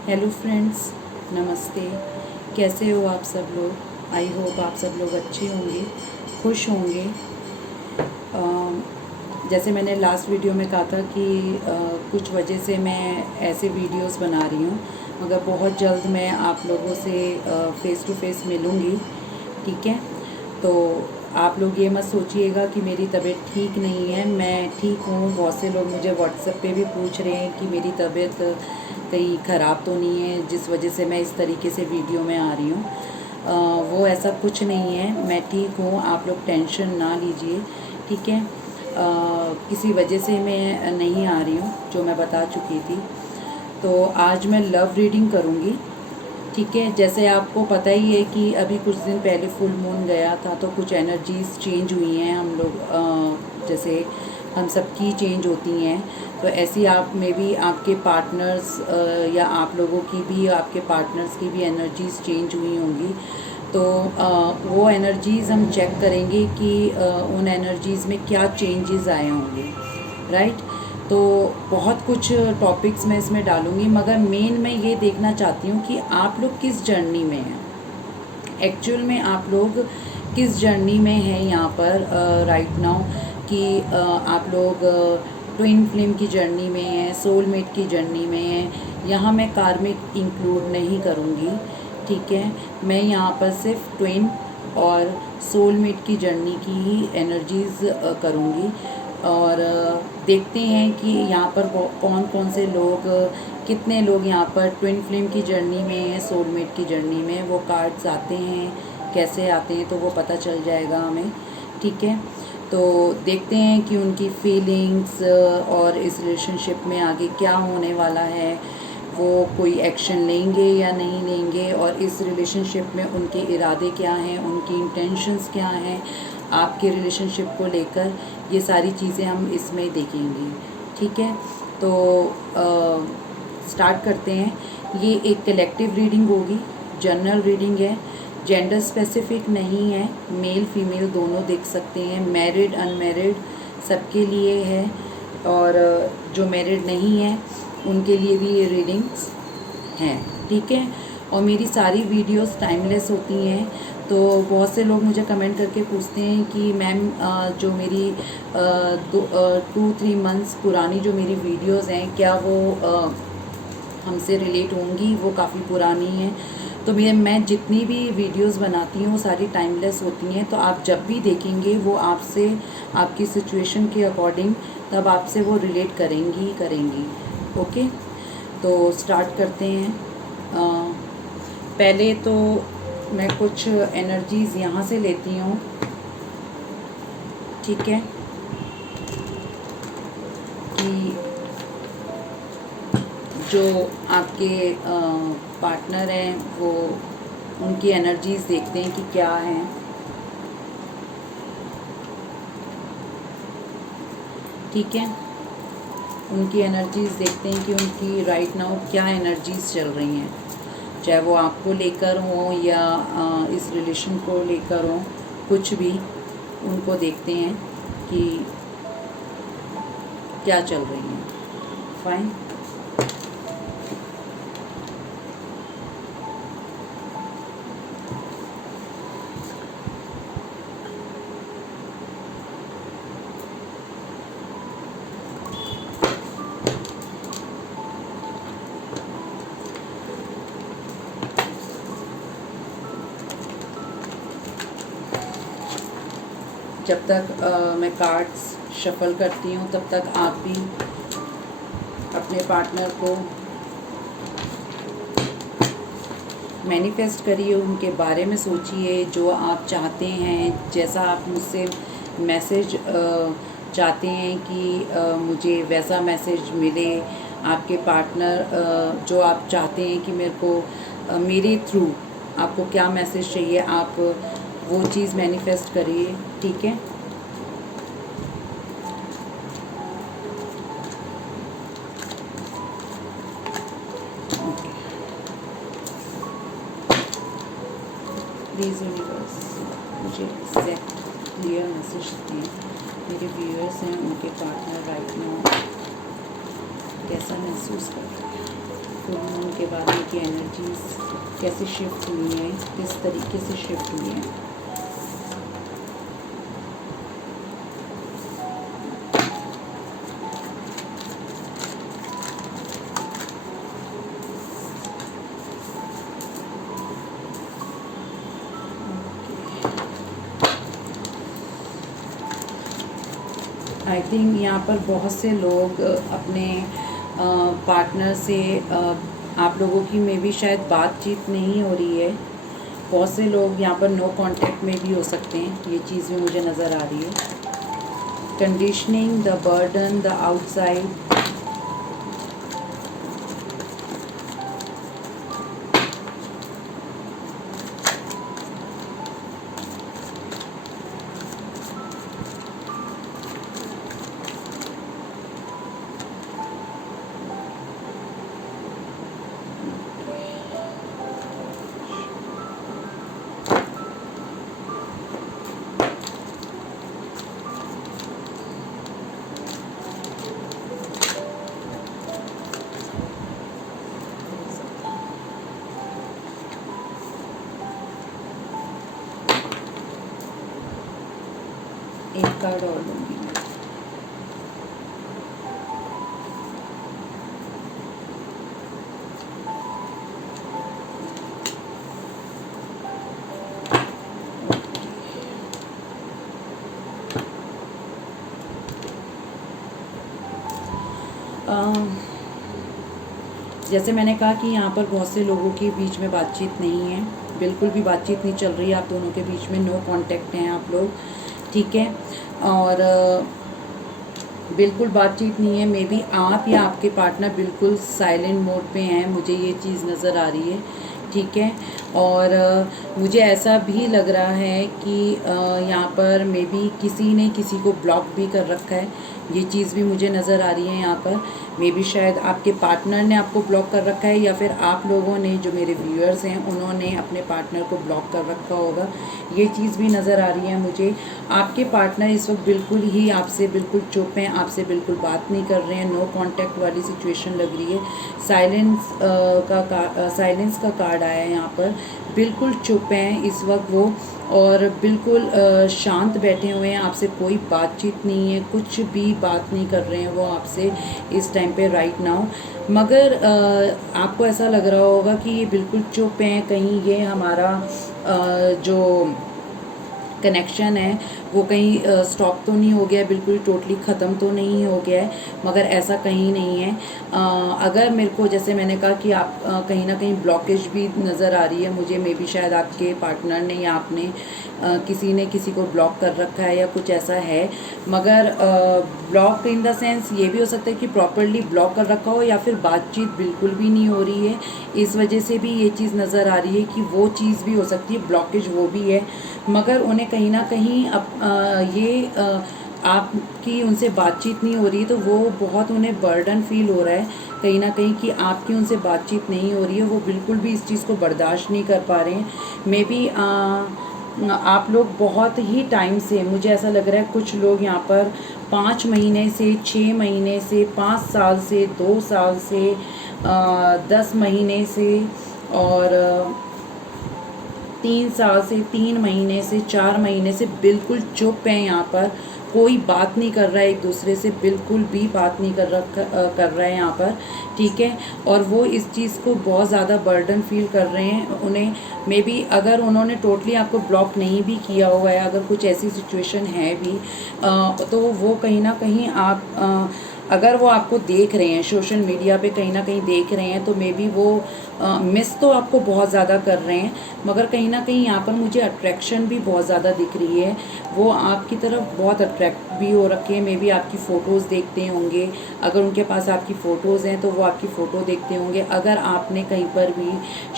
Hello friends, नमस्ते। कैसे हो आप सब लोग? आई होप आप सब लोग अच्छे होंगे, खुश होंगे। जैसे मैंने लास्ट वीडियो में कहा था कि कुछ वजह से मैं ऐसे वीडियोस बना रही हूँ, मगर बहुत जल्द मैं आप लोगों से फ़ेस टू फेस मिलूँगी। ठीक है, तो आप लोग ये मत सोचिएगा कि मेरी तबीयत ठीक नहीं है। मैं ठीक हूँ। बहुत से लोग मुझे व्हाट्सएप पे भी पूछ रहे हैं कि मेरी तबीयत कहीं ख़राब तो नहीं है जिस वजह से मैं इस तरीके से वीडियो में आ रही हूँ। वो ऐसा कुछ नहीं है, मैं ठीक हूँ। आप लोग टेंशन ना लीजिए, ठीक है। किसी वजह से मैं नहीं आ रही हूँ, जो मैं बता चुकी थी। तो आज मैं लव रीडिंग करूँगी, ठीक है। जैसे आपको पता ही है कि अभी कुछ दिन पहले फुल मून गया था, तो कुछ एनर्जीज़ चेंज हुई हैं। हम लोग जैसे हम सबकी चेंज होती हैं, तो ऐसी आप में भी आपके पार्टनर्स या आप लोगों की भी, आपके पार्टनर्स की भी एनर्जीज़ चेंज हुई होंगी। तो वो एनर्जीज़ हम चेक करेंगे कि उन एनर्जीज़ में क्या चेंजेस आए होंगे, राइट। तो बहुत कुछ टॉपिक्स मैं इसमें डालूँगी, मगर मेन मैं ये देखना चाहती हूँ कि आप लोग किस जर्नी में हैं। एक्चुअल में आप लोग किस जर्नी में हैं यहाँ पर राइट नाउ, कि आप लोग ट्विन फ्लेम की जर्नी में हैं, सोलमेट की जर्नी में हैं। यहाँ मैं कार्मिक इंक्लूड नहीं करूँगी, ठीक है। मैं यहाँ पर सिर्फ ट्विन और सोलमेट की जर्नी की ही एनर्जीज़ करूँगी। और देखते हैं कि यहाँ पर कौन कौन से लोग, कितने लोग यहाँ पर ट्विन फ्लेम की जर्नी में हैं, सोलमेट की जर्नी में। वो कार्ड्स आते हैं, कैसे आते हैं तो वो पता चल जाएगा हमें, ठीक है। तो देखते हैं कि उनकी फीलिंग्स और इस रिलेशनशिप में आगे क्या होने वाला है। वो कोई एक्शन लेंगे या नहीं लेंगे, और इस रिलेशनशिप में उनके इरादे क्या हैं, उनकी इंटेंशंस क्या हैं आपके रिलेशनशिप को लेकर। ये सारी चीज़ें हम इसमें देखेंगे, ठीक है। तो स्टार्ट करते हैं। ये एक कलेक्टिव रीडिंग होगी, जनरल रीडिंग है, जेंडर स्पेसिफिक नहीं है। मेल फीमेल दोनों देख सकते हैं, मैरिड अनमैरिड सबके लिए है। और जो मैरिड नहीं है उनके लिए भी ये रीडिंग्स हैं, ठीक है। और मेरी सारी वीडियोस टाइमलेस होती हैं। तो बहुत से लोग मुझे कमेंट करके पूछते हैं कि मैम जो मेरी 2-3 मंथ्स पुरानी जो मेरी वीडियोस हैं, क्या वो हमसे रिलेट होंगी? वो काफ़ी पुरानी हैं। तो मैं जितनी भी वीडियोस बनाती हूँ वो सारी टाइमलेस होती हैं। तो आप जब भी देखेंगे वो आपसे, आपकी सिचुएशन के अकॉर्डिंग तब आपसे वो रिलेट करेंगी। ओके, तो स्टार्ट करते हैं। पहले तो मैं कुछ एनर्जीज़ यहाँ से लेती हूँ, ठीक है, कि जो आपके पार्टनर हैं वो, उनकी एनर्जीज़ देखते हैं कि क्या हैं। ठीक है, उनकी एनर्जीज़ देखते हैं कि उनकी राइट नाउ क्या एनर्जीज़ चल रही हैं, चाहे वो आपको लेकर हो या इस रिलेशन को लेकर हो, कुछ भी उनको देखते हैं कि क्या चल रही हैं। फाइन। जब तक मैं कार्ड्स शफल करती हूँ तब तक आप भी अपने पार्टनर को मैनिफेस्ट करिए, उनके बारे में सोचिए जो आप चाहते हैं, जैसा आप मुझसे मैसेज चाहते हैं कि मुझे वैसा मैसेज मिले। आपके पार्टनर जो आप चाहते हैं कि मेरे को मेरे थ्रू आपको क्या मैसेज चाहिए, आप वो चीज़ मैनिफेस्ट करिए, ठीक है। प्लीज़ यूनिवर्स मुझे एग्जैक्ट क्लियर मैसेज दें। मेरे व्यूअर्स हैं, उनके पार्टनर राइट नाउ कैसा महसूस कर रहे हैं फुल मून के बाद में की एनर्जीज कैसे शिफ्ट हुई हैं, किस तरीके से शिफ्ट हुई हैं। आई थिंक यहाँ पर बहुत से लोग अपने पार्टनर से आप लोगों की में भी शायद बातचीत नहीं हो रही है। बहुत से लोग यहाँ पर नो कांटेक्ट में भी हो सकते हैं, ये चीज़ भी मुझे नज़र आ रही है। Conditioning, the burden, the outside, एक कार्ड और लूँगी मैं। जैसे मैंने कहा कि यहाँ पर बहुत से लोगों के बीच में बातचीत नहीं है, बिल्कुल भी बातचीत नहीं चल रही है आप दोनों के बीच में, नो कांटेक्ट हैं आप लोग, ठीक है। और बिल्कुल बातचीत नहीं है। मे बी आप या आपके पार्टनर बिल्कुल साइलेंट मोड पे हैं, मुझे ये चीज़ नज़र आ रही है, ठीक है। और मुझे ऐसा भी लग रहा है कि यहाँ पर मे बी किसी ने किसी को ब्लॉक भी कर रखा है, ये चीज़ भी मुझे नज़र आ रही है यहाँ पर। मे बी शायद आपके पार्टनर ने आपको ब्लॉक कर रखा है, या फिर आप लोगों ने, जो मेरे व्यूअर्स हैं, उन्होंने अपने पार्टनर को ब्लॉक कर रखा होगा, ये चीज़ भी नज़र आ रही है मुझे। आपके पार्टनर इस वक्त बिल्कुल ही आपसे बिल्कुल चुप हैं, आपसे बिल्कुल बात नहीं कर रहे हैं, नो कांटेक्ट वाली सिचुएशन लग रही है। साइलेंस का कार्ड आया है यहाँ पर, बिल्कुल चुप हैं इस वक्त वो, और बिल्कुल शांत बैठे हुए हैं, आपसे कोई बातचीत नहीं है, कुछ भी बात नहीं कर रहे हैं वो आपसे इस टाइम पे राइट नाउ। मगर आपको ऐसा लग रहा होगा कि ये बिल्कुल चुप हैं, कहीं ये हमारा जो कनेक्शन है वो कहीं स्टॉप तो नहीं हो गया, बिल्कुल टोटली ख़त्म तो नहीं हो गया है, मगर ऐसा कहीं नहीं है। अगर मेरे को, जैसे मैंने कहा कि आप कहीं ना कहीं ब्लॉकेज भी नज़र आ रही है मुझे, मे बी शायद आपके पार्टनर ने या आपने किसी ने किसी को ब्लॉक कर रखा है या कुछ ऐसा है। मगर ब्लॉक इन द सेंस ये भी हो सकता है कि प्रॉपरली ब्लॉक कर रखा हो, या फिर बातचीत बिल्कुल भी नहीं हो रही है, इस वजह से भी ये चीज़ नज़र आ रही है कि वो चीज़ भी हो सकती है, ब्लॉकेज वो भी है। मगर उन्हें कहीं ना कहीं आपकी उनसे बातचीत नहीं हो रही, तो वो बहुत उन्हें बर्डन फील हो रहा है कहीं ना कहीं कि आपकी उनसे बातचीत नहीं हो रही है, वो बिल्कुल भी इस चीज़ को बर्दाश्त नहीं कर पा रहे हैं। मे बी आप लोग बहुत ही टाइम से, मुझे ऐसा लग रहा है कुछ लोग यहाँ पर 5 महीने से, 6 महीने से, 5 साल से, 2 साल से, 10 महीने से, और 3 साल से, 3 महीने से, 4 महीने से बिल्कुल चुप हैं यहाँ पर, कोई बात नहीं कर रहा है एक दूसरे से, बिल्कुल भी बात नहीं कर रहा है यहाँ पर, ठीक है। और वो इस चीज़ को बहुत ज़्यादा बर्डन फील कर रहे हैं। उन्हें मे बी, अगर उन्होंने टोटली आपको ब्लॉक नहीं भी किया हुआ है, अगर कुछ ऐसी सिचुएशन है भी, तो वो कहीं ना कहीं अगर वो आपको देख रहे हैं सोशल मीडिया पे, कहीं ना कहीं देख रहे हैं, तो मे बी वो मिस तो आपको बहुत ज़्यादा कर रहे हैं, मगर कहीं ना कहीं यहाँ पर मुझे अट्रैक्शन भी बहुत ज़्यादा दिख रही है, वो आपकी तरफ बहुत अट्रैक्ट भी हो रखे हैं। मे बी आपकी फ़ोटोज़ देखते होंगे, अगर उनके पास आपकी फ़ोटोज़ हैं तो वो आपकी फ़ोटो देखते होंगे। अगर आपने कहीं पर भी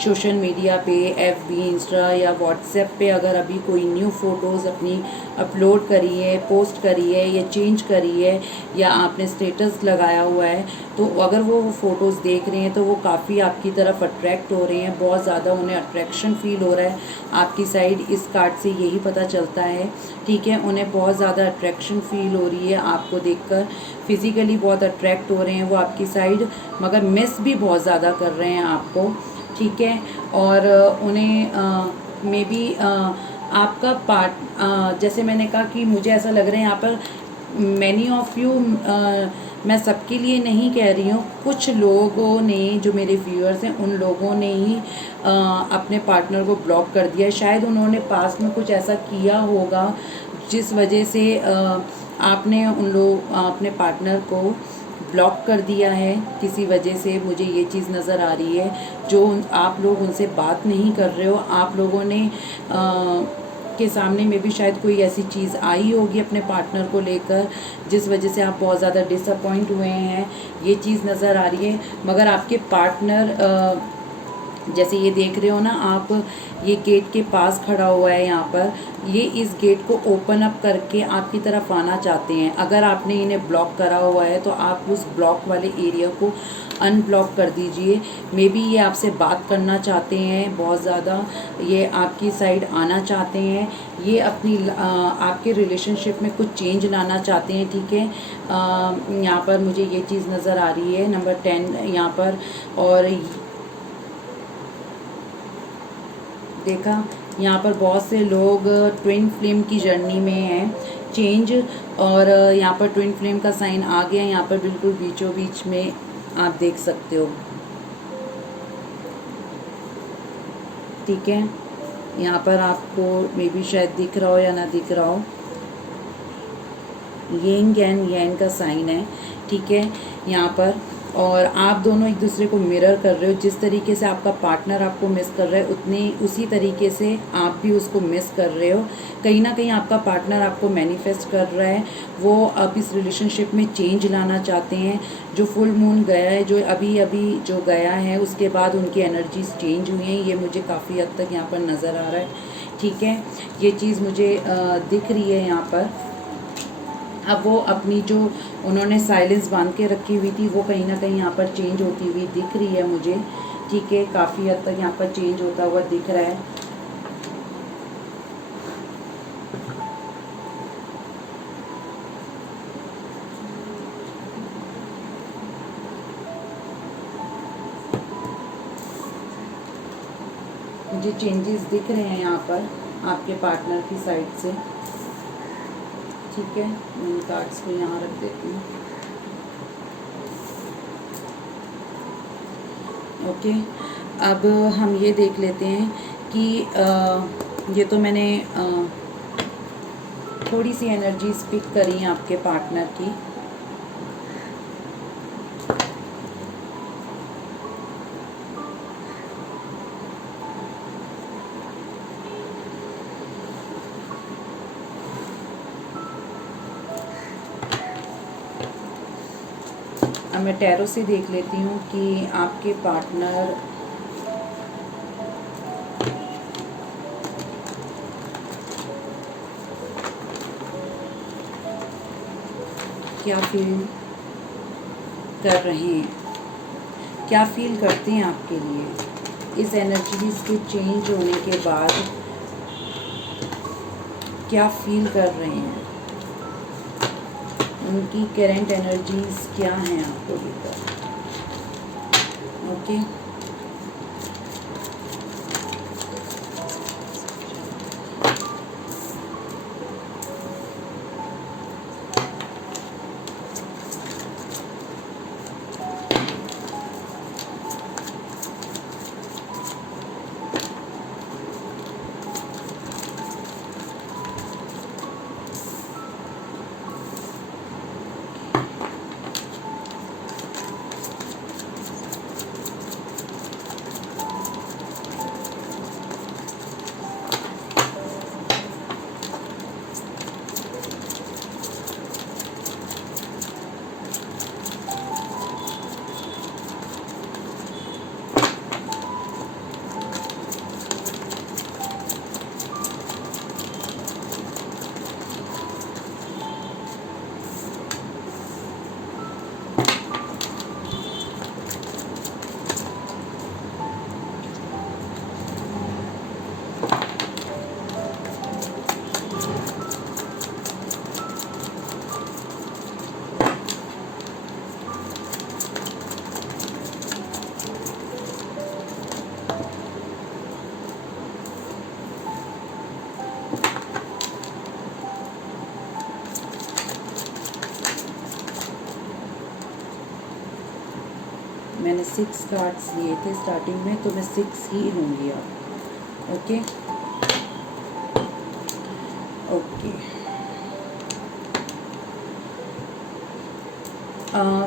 सोशल मीडिया पे, FB, इंस्टा या व्हाट्सएप पे अगर अभी कोई न्यू फ़ोटोज़ अपनी अपलोड करी है, पोस्ट करी है, या चेंज करी है, या आपने स्टेटस स्टेटस लगाया हुआ है, तो अगर वो फ़ोटोज़ देख रहे हैं तो वो काफ़ी आपकी तरफ अट्रैक्ट हो रहे हैं, बहुत ज़्यादा उन्हें अट्रैक्शन फ़ील हो रहा है आपकी साइड। इस कार्ड से यही पता चलता है, ठीक है। उन्हें बहुत ज़्यादा अट्रैक्शन फ़ील हो रही है आपको देखकर, फिज़िकली बहुत अट्रैक्ट हो रहे हैं वो आपकी साइड, मगर मिस भी बहुत ज़्यादा कर रहे हैं आपको, ठीक है। और उन्हें मे बी आपका पार्ट, जैसे मैंने कहा कि मुझे ऐसा लग रहा है यहाँ पर मैनी ऑफ यू, मैं सबके लिए नहीं कह रही हूँ, कुछ लोगों ने, जो मेरे व्यूअर्स हैं, उन लोगों ने ही अपने पार्टनर को ब्लॉक कर दिया है। शायद उन्होंने पास्ट में कुछ ऐसा किया होगा जिस वजह से आपने अपने पार्टनर को ब्लॉक कर दिया है किसी वजह से। मुझे ये चीज़ नज़र आ रही है, जो आप लोग उनसे बात नहीं कर रहे हो, आप लोगों ने के सामने में भी शायद कोई ऐसी चीज़ आई होगी अपने पार्टनर को लेकर, जिस वजह से आप बहुत ज़्यादा डिसअपॉइंट हुए हैं, ये चीज़ नज़र आ रही है। मगर आपके पार्टनर, जैसे ये देख रहे हो ना आप, ये गेट के पास खड़ा हुआ है यहाँ पर, ये इस गेट को ओपन अप करके आपकी तरफ आना चाहते हैं। अगर आपने इन्हें ब्लॉक करा हुआ है तो आप उस ब्लॉक वाले एरिया को अनब्लॉक कर दीजिए। मे बी ये आपसे बात करना चाहते हैं बहुत ज़्यादा, ये आपकी साइड आना चाहते हैं, ये अपनी आपके रिलेशनशिप में कुछ चेंज लाना चाहते हैं, ठीक है। यहाँ पर मुझे ये चीज़ नज़र आ रही है, नंबर 10 यहाँ पर। और देखा, यहाँ पर बहुत से लोग ट्विन फ्लेम की जर्नी में हैं, चेंज। और यहाँ पर ट्विन फ्लेम का साइन आ गया, यहाँ पर बिल्कुल बीचों बीच में आप देख सकते हो, ठीक है। यहाँ पर आपको मे बी शायद दिख रहा हो या ना दिख रहा हो, यिंग एंड यांग का साइन है, ठीक है यहाँ पर। और आप दोनों एक दूसरे को मिरर कर रहे हो, जिस तरीके से आपका पार्टनर आपको मिस कर रहा है उसी तरीके से आप भी उसको मिस कर रहे हो। कहीं ना कहीं आपका पार्टनर आपको मैनिफेस्ट कर रहा है, वो अब इस रिलेशनशिप में चेंज लाना चाहते हैं। जो फुल मून गया है, जो अभी अभी जो गया है, उसके बाद उनकी एनर्जीज चेंज हुई हैं, ये मुझे काफ़ी हद तक यहाँ पर नज़र आ रहा है, ठीक है। ये चीज़ मुझे दिख रही है यहाँ पर। अब वो अपनी जो उन्होंने साइलेंस बांध के रखी हुई थी, वो कहीं ना कहीं यहाँ पर चेंज होती हुई दिख रही है मुझे, ठीक है। काफ़ी हद तक यहाँ पर चेंज होता हुआ दिख रहा है। मुझे चेंजेस दिख रहे हैं यहाँ पर आपके पार्टनर की साइड से, ठीक है। मैं कार्ड्स को यहाँ रख देती हूँ, ओके। अब हम ये देख लेते हैं कि ये तो मैंने थोड़ी सी एनर्जीज पिक करी हैं आपके पार्टनर की। अब मैं टैरो से देख लेती हूँ कि आपके पार्टनर क्या फील कर रहे हैं, क्या फील करते हैं आपके लिए। इस एनर्जीज के चेंज होने के बाद क्या फील कर रहे हैं, उनकी करेंट एनर्जीज क्या हैं आपको लेकर, ओके। 6 कार्ड्स लिए थे स्टार्टिंग में, तो मैं 6 ही लूँगी अब। Okay okay.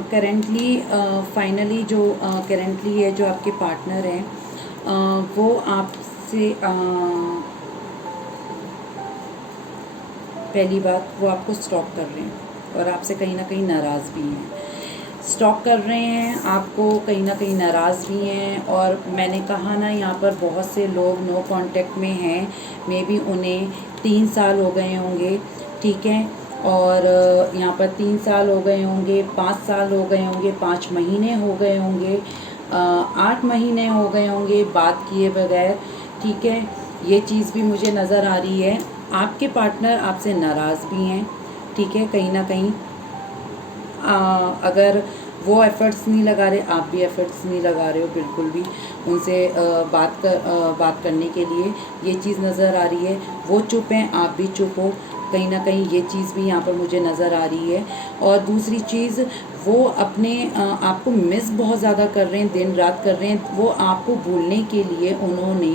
करेंटली फाइनली जो करेंटली है जो आपके पार्टनर हैं वो आपसे पहली बात वो आपको स्टॉक कर रहे हैं और आपसे कहीं ना कहीं नाराज़ भी हैं। स्टॉक कर रहे हैं आपको, कहीं ना कहीं नाराज़ भी हैं। और मैंने कहा ना, यहाँ पर बहुत से लोग नो कांटेक्ट में हैं, मे बी उन्हें 3 साल हो गए होंगे, ठीक है। और यहाँ पर 3 साल हो गए होंगे, 5 साल हो गए होंगे, 5 महीने हो गए होंगे, 8 महीने हो गए होंगे बात किए बगैर, ठीक है। ये चीज़ भी मुझे नज़र आ रही है। आपके पार्टनर आपसे नाराज़ भी हैं, ठीक है। कहीं ना कहीं अगर वो एफ़र्ट्स नहीं लगा रहे, आप भी एफ़र्ट्स नहीं लगा रहे हो बिल्कुल भी उनसे बात करने के लिए, ये चीज़ नज़र आ रही है। वो चुप हैं, आप भी चुप हो, कहीं ना कहीं ये चीज़ भी यहाँ पर मुझे नज़र आ रही है। और दूसरी चीज़, वो अपने आपको मिस बहुत ज़्यादा कर रहे हैं, दिन रात कर रहे हैं। वो आपको भूलने के लिए उन्होंने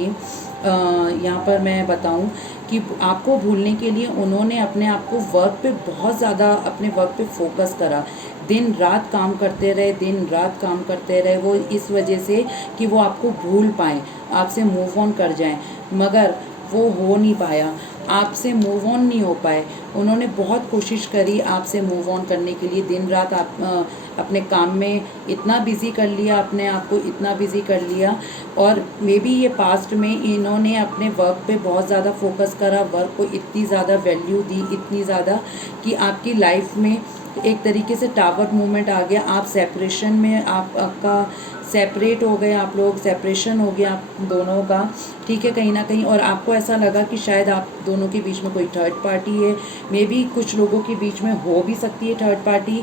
यहाँ पर मैं बताऊं कि आपको भूलने के लिए उन्होंने अपने आप को वर्क पे बहुत ज़्यादा, अपने वर्क पे फोकस करा, दिन रात काम करते रहे, दिन रात काम करते रहे। वो इस वजह से कि वो आपको भूल पाएँ, आपसे मूव ऑन कर जाएं, मगर वो हो नहीं पाया, आपसे मूव ऑन नहीं हो पाए। उन्होंने बहुत कोशिश करी आपसे मूव ऑन करने के लिए, दिन रात आप अपने काम में इतना बिज़ी कर लिया, अपने आप को इतना बिज़ी कर लिया। और मे बी ये पास्ट में इन्होंने अपने वर्क पे बहुत ज़्यादा फोकस करा, वर्क को इतनी ज़्यादा वैल्यू दी, इतनी ज़्यादा कि आपकी लाइफ में एक तरीके से टावर मूवमेंट आ गया। आप सेपरेशन में, आपका सेपरेट हो गए, आप लोग सेपरेशन हो गया आप दोनों का, ठीक है, कहीं ना कहीं। और आपको ऐसा लगा कि शायद आप दोनों के बीच में कोई थर्ड पार्टी है। मे बी कुछ लोगों के बीच में हो भी सकती है थर्ड पार्टी,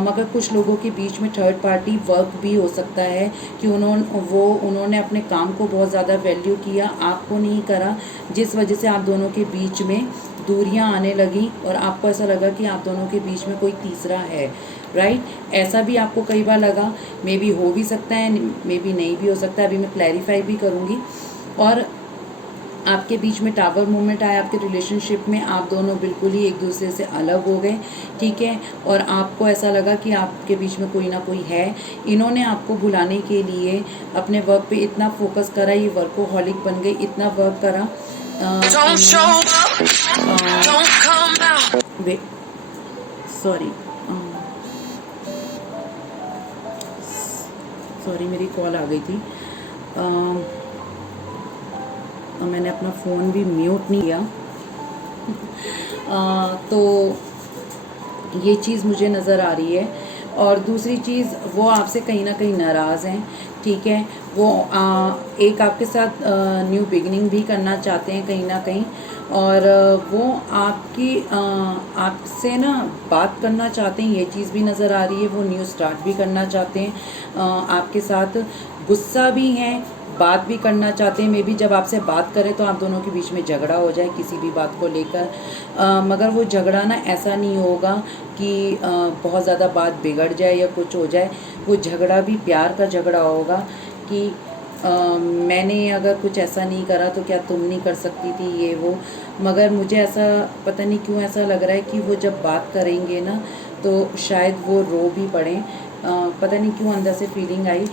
मगर कुछ लोगों के बीच में थर्ड पार्टी वर्क भी हो सकता है कि उन्होंने अपने काम को बहुत ज़्यादा वैल्यू किया, आपको नहीं करा, जिस वजह से आप दोनों के बीच में दूरियां आने लगी और आपको ऐसा लगा कि आप दोनों के बीच में कोई तीसरा है, राइट। ऐसा भी आपको कई बार लगा, मे बी हो भी सकता है, मे बी नहीं भी हो सकता है, अभी मैं क्लैरिफाई भी करूँगी। और आपके बीच में टावर मूवमेंट आया, आपके रिलेशनशिप में आप दोनों बिल्कुल ही एक दूसरे से अलग हो गए, ठीक है। और आपको ऐसा लगा कि आपके बीच में कोई ना कोई है। इन्होंने आपको भुलाने के लिए अपने वर्क पे इतना फोकस करा, ये वर्कोहॉलिक बन गई, इतना वर्क करा। सॉरी मेरी कॉल आ गई थी। मैंने अपना फ़ोन भी म्यूट नहीं किया। तो ये चीज़ मुझे नज़र आ रही है। और दूसरी चीज़, वो आपसे कहीं ना कहीं नाराज़ हैं, ठीक है। वो एक आपके साथ न्यू बिगिनिंग भी करना चाहते हैं कहीं ना कहीं। और वो आपसे ना बात करना चाहते हैं, ये चीज़ भी नज़र आ रही है। वो न्यू स्टार्ट भी करना चाहते हैं आपके साथ, गुस्सा भी हैं, बात भी करना चाहते हैं। मे बी जब आपसे बात करें तो आप दोनों के बीच में झगड़ा हो जाए किसी भी बात को लेकर, मगर वो झगड़ा ना ऐसा नहीं होगा कि बहुत ज़्यादा बात बिगड़ जाए या कुछ हो जाए। वो झगड़ा भी प्यार का झगड़ा होगा कि मैंने अगर कुछ ऐसा नहीं करा तो क्या तुम नहीं कर सकती थी, ये वो। मगर मुझे ऐसा पता नहीं क्यों ऐसा लग रहा है कि वो जब बात करेंगे ना तो शायद वो रो भी पड़ें, पता नहीं क्यों अंदर से फीलिंग आई।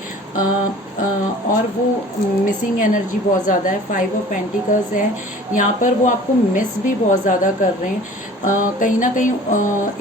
और वो मिसिंग एनर्जी बहुत ज़्यादा है, 5 ऑफ पेंटिकल्स है यहाँ पर। वो आपको मिस भी बहुत ज़्यादा कर रहे हैं कहीं ना कहीं।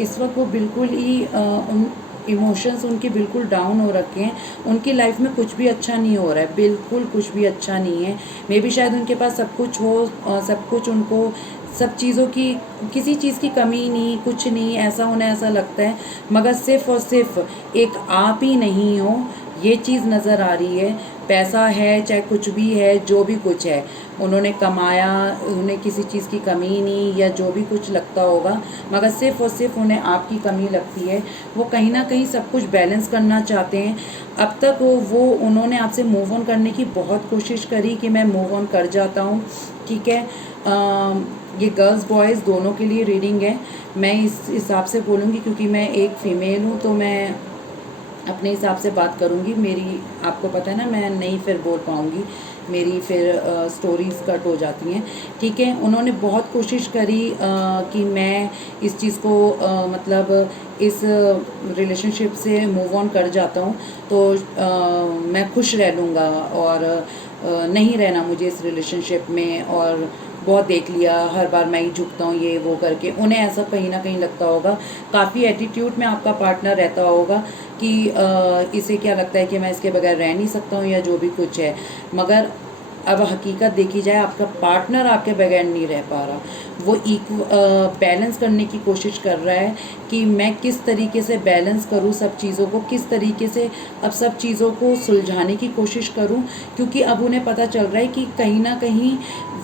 इस वक्त वो बिल्कुल ही उन इमोशंस उनके बिल्कुल डाउन हो रखे हैं। उनकी लाइफ में कुछ भी अच्छा नहीं हो रहा है, बिल्कुल कुछ भी अच्छा नहीं है। मे बी शायद उनके पास सब कुछ हो, सब कुछ उनको, सब चीज़ों की, किसी चीज़ की कमी नहीं, कुछ नहीं, ऐसा होना ऐसा लगता है, मगर सिर्फ़ और सिर्फ एक आप ही नहीं हो, ये चीज़ नज़र आ रही है। पैसा है, चाहे कुछ भी है, जो भी कुछ है, उन्होंने कमाया, उन्हें किसी चीज़ की कमी नहीं, या जो भी कुछ लगता होगा, मगर सिर्फ़ और सिर्फ उन्हें आपकी कमी लगती है। वो कहीं ना कहीं सब कुछ बैलेंस करना चाहते हैं। अब तक उन्होंने आपसे मूव ऑन करने की बहुत कोशिश करी कि मैं मूव ऑन कर जाता हूँ, ठीक है। ये गर्ल्स बॉयज़ दोनों के लिए रीडिंग है। मैं इस हिसाब से बोलूँगी क्योंकि मैं एक फ़ीमेल हूँ, तो मैं अपने हिसाब से बात करूँगी। मेरी आपको पता है ना, मैं नहीं फिर बोल पाऊँगी, मेरी फिर स्टोरीज़ कट हो जाती हैं। ठीक है, उन्होंने बहुत कोशिश करी कि मैं इस चीज़ को मतलब इस रिलेशनशिप से मूव ऑन कर जाता हूँ तो मैं खुश रह लूँगा और नहीं रहना मुझे इस रिलेशनशिप में, और बहुत देख लिया, हर बार मैं ही झुकता हूँ ये वो करके। उन्हें ऐसा कहीं ना कहीं लगता होगा, काफ़ी एटीट्यूड में आपका पार्टनर रहता होगा कि इसे क्या लगता है कि मैं इसके बगैर रह नहीं सकता हूँ या जो भी कुछ है। मगर अब हकीकत देखी जाए, आपका पार्टनर आपके बगैर नहीं रह पा रहा। वो बैलेंस करने की कोशिश कर रहा है कि मैं किस तरीके से बैलेंस करूँ सब चीज़ों को, किस तरीके से अब सब चीज़ों को सुलझाने की कोशिश करूँ, क्योंकि अब उन्हें पता चल रहा है कि कहीं ना कहीं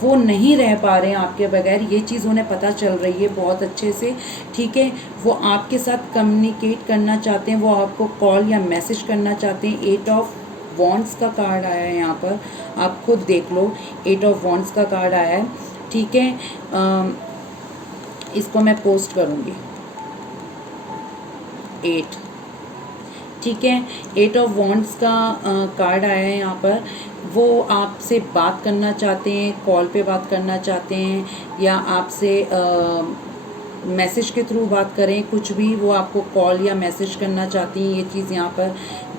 वो नहीं रह पा रहे हैं आपके बगैर। ये चीज़ उन्हें पता चल रही है बहुत अच्छे से। ठीक है, वो आपके साथ कम्युनिकेट करना चाहते हैं, वो आपको कॉल या मैसेज करना चाहते हैं। 8 ऑफ वॉन्ड्स का कार्ड आया है यहाँ पर, आप खुद देख लो, 8 ऑफ वॉन्ड्स का कार्ड आया है। ठीक है, इसको मैं पोस्ट करूँगी 8। ठीक है, 8 ऑफ वॉन्ड्स का कार्ड आया है यहाँ पर। वो आपसे बात करना चाहते हैं, कॉल पे बात करना चाहते हैं या आपसे मैसेज के थ्रू बात करें, कुछ भी, वो आपको कॉल या मैसेज करना चाहती हैं। ये चीज़ यहाँ पर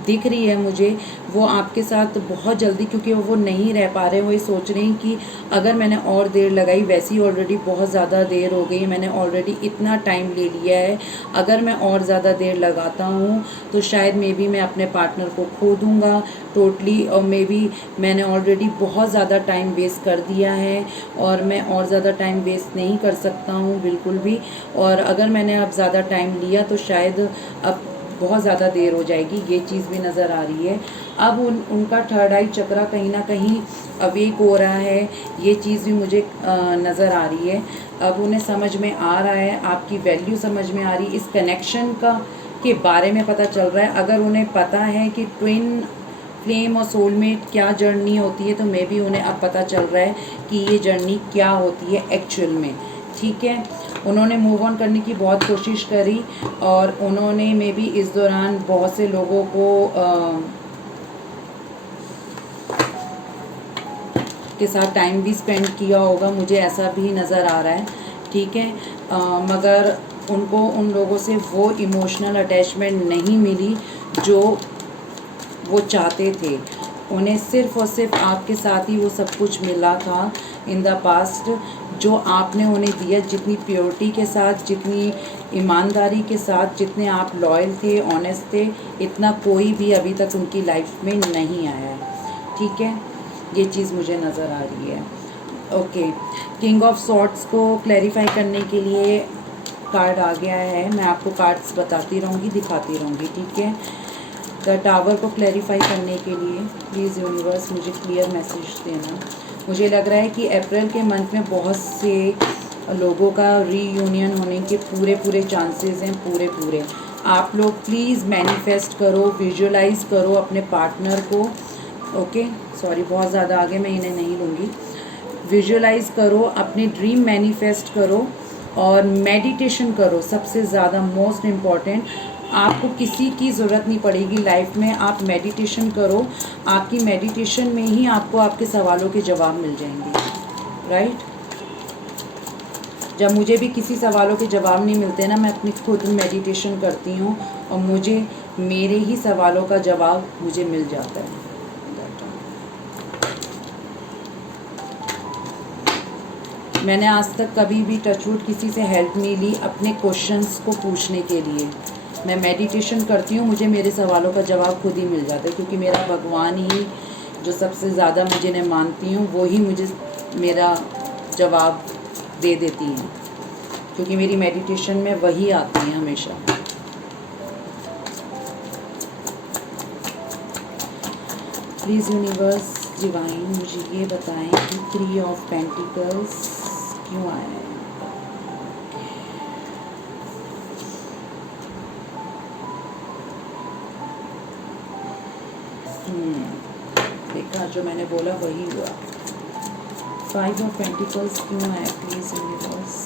दिख रही है मुझे। वो आपके साथ बहुत जल्दी, क्योंकि वो नहीं रह पा रहे, वो ये सोच रहे हैं कि अगर मैंने और देर लगाई, वैसे ही ऑलरेडी बहुत ज़्यादा देर हो गई, मैंने ऑलरेडी इतना टाइम ले लिया है, अगर मैं और ज़्यादा देर लगाता हूँ तो शायद मे बी मैं अपने पार्टनर को खो दूँगा टोटली, और मे बी मैंने ऑलरेडी बहुत ज़्यादा टाइम वेस्ट कर दिया है और मैं और ज़्यादा टाइम वेस्ट नहीं कर सकता हूँ बिल्कुल भी। और अगर मैंने अब ज़्यादा टाइम लिया तो शायद अब बहुत ज़्यादा देर हो जाएगी, ये चीज़ भी नज़र आ रही है। अब उनका थर्ड आई चक्रा कहीं ना कहीं अवेक हो रहा है, ये चीज़ भी मुझे नज़र आ रही है। अब उन्हें समझ में आ रहा है, आपकी वैल्यू समझ में आ रही, इस कनेक्शन का के बारे में पता चल रहा है। अगर उन्हें पता है कि ट्विन फ्लेम और सोलमेट क्या जर्नी होती है, तो मे बी उन्हें अब पता चल रहा है कि ये जर्नी क्या होती है एक्चुअल में। ठीक है, उन्होंने मूव ऑन करने की बहुत कोशिश करी और उन्होंने मे बी इस दौरान बहुत से लोगों को के साथ टाइम भी स्पेंड किया होगा, मुझे ऐसा भी नज़र आ रहा है। ठीक है, मगर उनको उन लोगों से वो इमोशनल अटैचमेंट नहीं मिली जो वो चाहते थे। उन्हें सिर्फ़ और सिर्फ आपके साथ ही वो सब कुछ मिला था इन द पास्ट, जो आपने उन्हें दिया, जितनी प्योरिटी के साथ, जितनी ईमानदारी के साथ, जितने आप लॉयल थे, ऑनेस्ट थे, इतना कोई भी अभी तक उनकी लाइफ में नहीं आया है। ठीक है, ये चीज़ मुझे नज़र आ रही है। ओके, किंग ऑफ सॉर्ड्स को क्लैरिफाई करने के लिए कार्ड आ गया है, मैं आपको कार्ड्स बताती रहूँगी, दिखाती रहूँगी। ठीक है, द टावर को क्लैरिफाई करने के लिए प्लीज़ यूनिवर्स मुझे क्लियर मैसेज देना। मुझे लग रहा है कि अप्रैल के मंथ में बहुत से लोगों का रीयूनियन होने के पूरे चांसेस हैं, पूरे। आप लोग प्लीज़ मैनिफेस्ट करो, विजुअलाइज करो अपने पार्टनर को। ओके, सॉरी बहुत ज़्यादा आगे मैं इन्हें नहीं लूँगी। विजुअलाइज करो, अपनी ड्रीम मैनिफेस्ट करो और मेडिटेशन करो। सबसे ज़्यादा मोस्ट इम्पॉर्टेंट, आपको किसी की ज़रूरत नहीं पड़ेगी लाइफ में, आप मेडिटेशन करो। आपकी मेडिटेशन में ही आपको आपके सवालों के जवाब मिल जाएंगे। राइट, जब मुझे भी किसी सवालों के जवाब नहीं मिलते ना, मैं अपनी खुद मेडिटेशन करती हूँ और मुझे मेरे ही सवालों का जवाब मुझे मिल जाता है। मैंने आज तक कभी भी टचवुड किसी से हेल्प नहीं ली अपने क्वेश्चंस को पूछने के लिए। मैं मेडिटेशन करती हूँ, मुझे मेरे सवालों का जवाब खुद ही मिल जाता है, क्योंकि मेरा भगवान ही जो सबसे ज़्यादा मुझे मैं मानती हूँ, वो ही मुझे मेरा जवाब दे देती हैं, क्योंकि मेरी मेडिटेशन में वही आती हैं हमेशा। प्लीज़ यूनिवर्स डिवाइन मुझे ये बताएं कि 3 ऑफ पेंटिकल्स क्यों आया है। देखा, जो मैंने बोला वही हुआ। 5 ऑफ पेंटिकल्स क्यों आया प्लीज़ यूनिवर्स।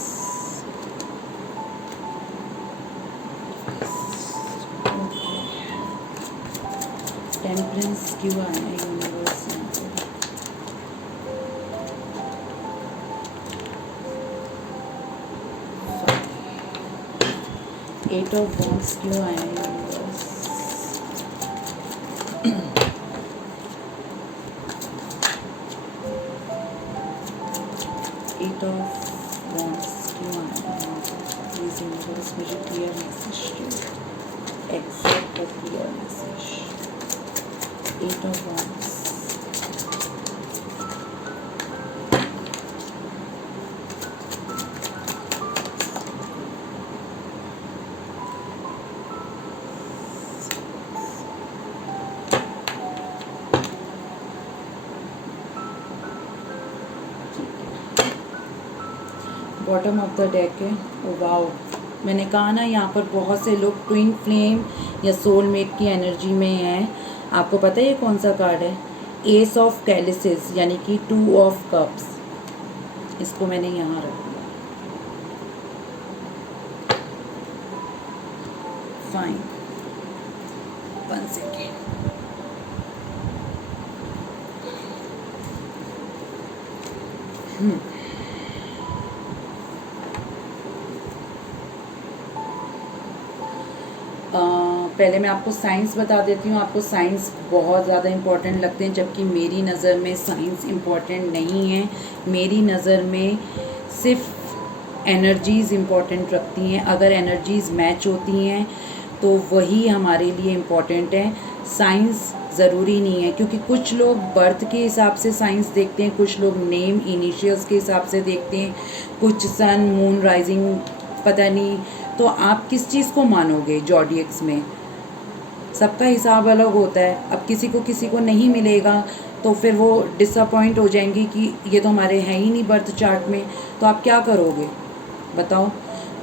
टेम्परेंस क्यों आया है यूनिवर्स? 8 ऑफ वॉन्ड्स क्यों आया है यूनिवर्स? 8 ऑफ वॉन्ड्स क्यों आया है? प्लीज यूनिवर्स मुझे क्लियर मैसेज दो, accept clear message. 8 of wands, bottom of the deck है। ओ वाओ, मैंने कहा ना यहाँ पर बहुत से लोग ट्विन फ्लेम या सोलमेट की एनर्जी में हैं। आपको पता है ये कौन सा कार्ड है? एस ऑफ कैलिसेस, यानी कि 2 ऑफ कप्स। इसको मैंने यहाँ रख दिया। Fine, 1 second. पहले मैं आपको साइंस बता देती हूँ। आपको साइंस बहुत ज़्यादा इम्पोर्टेंट लगते हैं, जबकि मेरी नज़र में साइंस इम्पोर्टेंट नहीं है। मेरी नज़र में सिर्फ एनर्जीज़ इम्पोर्टेंट रखती हैं। अगर एनर्जीज़ मैच होती हैं तो वही हमारे लिए इम्पोर्टेंट है। साइंस ज़रूरी नहीं है, क्योंकि कुछ लोग बर्थ के हिसाब से साइंस देखते हैं, कुछ लोग नेम इनिशियल्स के हिसाब से देखते हैं, कुछ सन मून राइजिंग पता नहीं। तो आप किस चीज़ को मानोगे? जॉडियक्स में सबका हिसाब अलग होता है। अब किसी को नहीं मिलेगा तो फिर वो डिसअपॉइंट हो जाएंगे कि ये तो हमारे है ही नहीं बर्थ चार्ट में, तो आप क्या करोगे बताओ?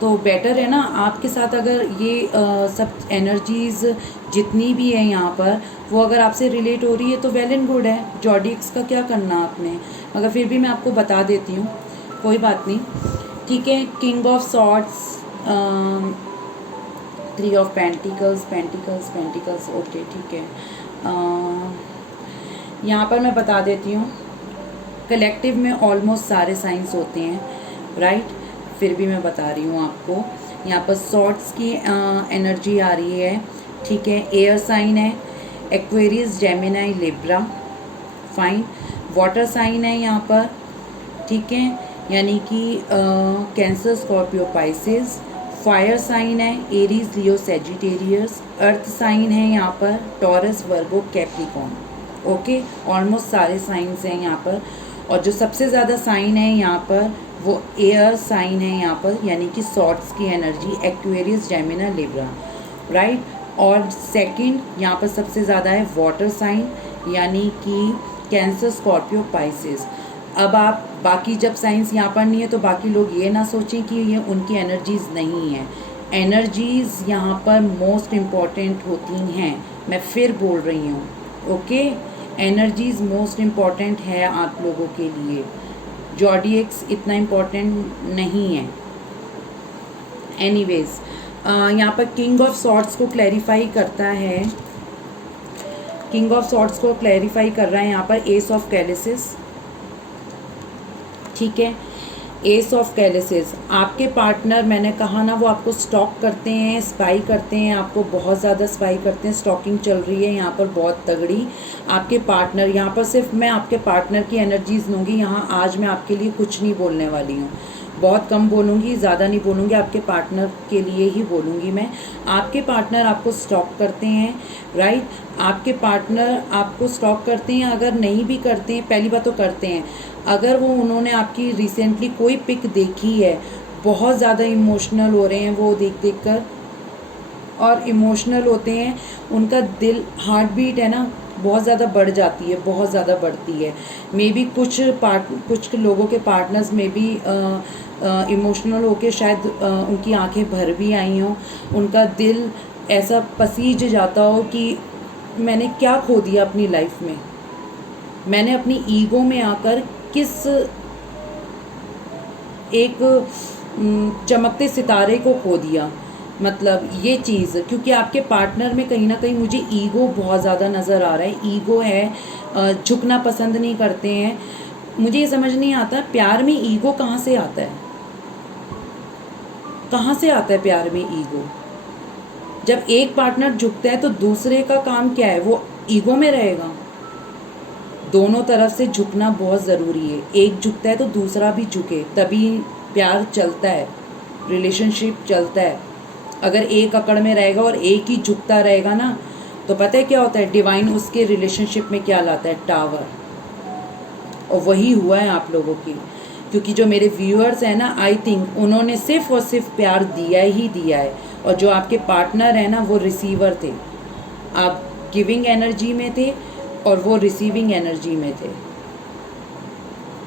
तो बेटर है ना, आपके साथ अगर ये सब एनर्जीज़ जितनी भी है यहाँ पर, वो अगर आपसे रिलेट हो रही है तो वेल एंड गुड है। जॉडियक्स का क्या करना आपने, मगर फिर भी मैं आपको बता देती हूँ, कोई बात नहीं, ठीक है। King of swords, 3 of pentacles, okay ठीक है। यहाँ पर मैं बता देती हूँ, कलेक्टिव में ऑलमोस्ट सारे साइंस होते हैं, राइट? फिर भी मैं बता रही हूँ आपको। यहाँ पर सॉर्ड्स की एनर्जी आ रही है, ठीक है। एयर साइन है, Aquarius, Gemini, Libra, fine. Water sign है यहाँ पर, ठीक है, यानी कि Cancer, Scorpio, Pisces. Fire sign है, Aries, Leo, Sagittarius. Earth sign है यहाँ पर, Taurus, Virgo, Capricorn. Okay, almost सारे साइंस हैं यहाँ पर। और जो सबसे ज़्यादा साइन है यहाँ पर वो एयर साइन है यहाँ पर, यानी कि सॉर्ड्स की एनर्जी, एक्वेरियस, जेमिना, लिब्रा, राइट। और सेकंड यहाँ पर सबसे ज़्यादा है वाटर साइन, यानी कि कैंसर, स्कॉर्पियो, पाइसेस। अब आप बाकी जब साइंस यहाँ पर नहीं है तो बाकी लोग ये ना सोचें कि ये उनकी एनर्जीज़ नहीं है। एनर्जीज़ यहाँ पर मोस्ट इम्पॉर्टेंट होती हैं, मैं फिर बोल रही हूँ, ओके। एनर्जीज़ मोस्ट इम्पॉर्टेंट है आप लोगों के लिए। जॉडियक्स इतना इम्पॉर्टेंट नहीं है। एनीवेज, यहाँ पर किंग ऑफ सॉर्ड्स को क्लैरिफाई करता है, किंग ऑफ सॉर्ड्स को क्लैरिफाई कर रहा है यहाँ पर एस ऑफ कैलिसेस, ठीक है। एस ऑफ कैलिसेस, आपके पार्टनर, मैंने कहा ना, वो आपको स्टॉक करते हैं, स्पाई करते हैं, आपको बहुत ज़्यादा स्पाई करते हैं। स्टॉकिंग चल रही है यहाँ पर बहुत तगड़ी। आपके पार्टनर, यहाँ पर सिर्फ मैं आपके पार्टनर की एनर्जीज़ लूँगी यहाँ। आज मैं आपके लिए कुछ नहीं बोलने वाली हूँ, बहुत कम बोलूँगी, ज़्यादा नहीं बोलूँगी, आपके पार्टनर के लिए ही बोलूँगी मैं। आपके पार्टनर आपको स्टॉक करते हैं, राइट। आपके पार्टनर आपको स्टॉक करते हैं। अगर नहीं भी करते हैं, पहली बात तो करते हैं, अगर वो उन्होंने आपकी रिसेंटली कोई पिक देखी है, बहुत ज़्यादा इमोशनल हो रहे हैं वो देख कर, और इमोशनल होते हैं, उनका दिल, हार्ट बीट है ना, बहुत ज़्यादा बढ़ जाती है, बहुत ज़्यादा बढ़ती है। मे बी कुछ लोगों के पार्टनर्स में भी इमोशनल होके शायद उनकी आंखें भर भी आई हों, उनका दिल ऐसा पसीज जाता हो कि मैंने क्या खो दिया अपनी लाइफ में, मैंने अपनी ईगो में आकर किस एक चमकते सितारे को खो दिया। मतलब ये चीज़, क्योंकि आपके पार्टनर में कहीं ना कहीं मुझे ईगो बहुत ज़्यादा नज़र आ रहा है। ईगो है, झुकना पसंद नहीं करते हैं। मुझे ये समझ नहीं आता प्यार में ईगो कहाँ से आता है, कहाँ से आता है प्यार में ईगो। जब एक पार्टनर झुकता है तो दूसरे का काम क्या है, वो ईगो में रहेगा। दोनों तरफ से झुकना बहुत ज़रूरी है। एक झुकता है तो दूसरा भी झुके, तभी प्यार चलता है, रिलेशनशिप चलता है। अगर एक अकड़ में रहेगा और एक ही झुकता रहेगा ना, तो पता है क्या होता है, डिवाइन उसके रिलेशनशिप में क्या लाता है, टावर। और वही हुआ है आप लोगों की, क्योंकि जो मेरे व्यूअर्स हैं ना, आई थिंक उन्होंने सिर्फ और सिर्फ प्यार दिया ही दिया है। और जो आपके पार्टनर है ना, वो रिसीवर थे। आप गिविंग एनर्जी में थे और वो रिसीविंग एनर्जी में थे।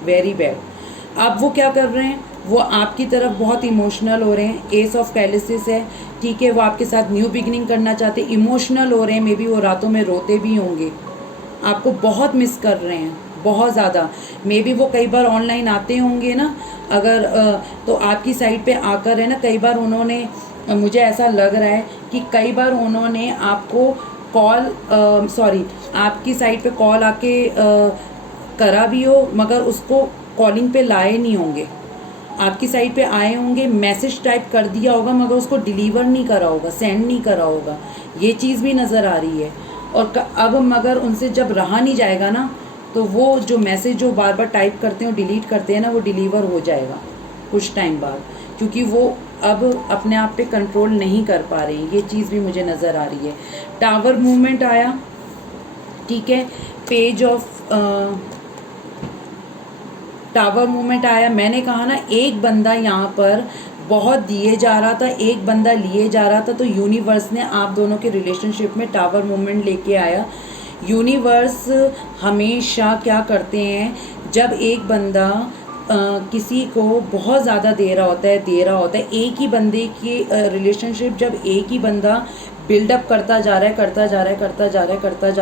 Very bad. अब वो क्या कर रहे हैं, वो आपकी तरफ बहुत इमोशनल हो रहे हैं। एस ऑफ कैलिसिस है, ठीक है। वो आपके साथ न्यू बिगिनिंग करना चाहते, इमोशनल हो रहे हैं। मे बी वो रातों में रोते भी होंगे, आपको बहुत मिस कर रहे हैं, बहुत ज़्यादा। मे बी वो कई बार ऑनलाइन आते होंगे ना, अगर तो आपकी साइड पे आकर है ना, कई बार उन्होंने, मुझे ऐसा लग रहा है कि कई बार उन्होंने आपको कॉल, सॉरी, आपकी साइड पे कॉल आके करा भी हो, मगर उसको कॉलिंग पे लाए नहीं होंगे। आपकी साइड पे आए होंगे, मैसेज टाइप कर दिया होगा, मगर उसको डिलीवर नहीं करा होगा, सेंड नहीं करा होगा। ये चीज़ भी नज़र आ रही है। और अब मगर उनसे जब रहा नहीं जाएगा ना, तो वो जो मैसेज जो बार बार टाइप करते हैं और डिलीट करते हैं ना, वो डिलीवर हो जाएगा कुछ टाइम बाद, क्योंकि वो अब अपने आप पे कंट्रोल नहीं कर पा रहे हैं। ये चीज़ भी मुझे नज़र आ रही है। टावर मूवमेंट आया, ठीक है। पेज ऑफ टावर मूवमेंट आया। मैंने कहा ना, एक बंदा यहाँ पर बहुत दिए जा रहा था, एक बंदा लिए जा रहा था, तो यूनिवर्स ने आप दोनों के रिलेशनशिप में टावर मूवमेंट लेके आया। यूनिवर्स हमेशा क्या करते हैं, जब एक बंदा किसी को बहुत ज़्यादा दे रहा होता है, एक ही बंदे की रिलेशनशिप, जब एक ही बंदा बिल्डअप करता जा रहा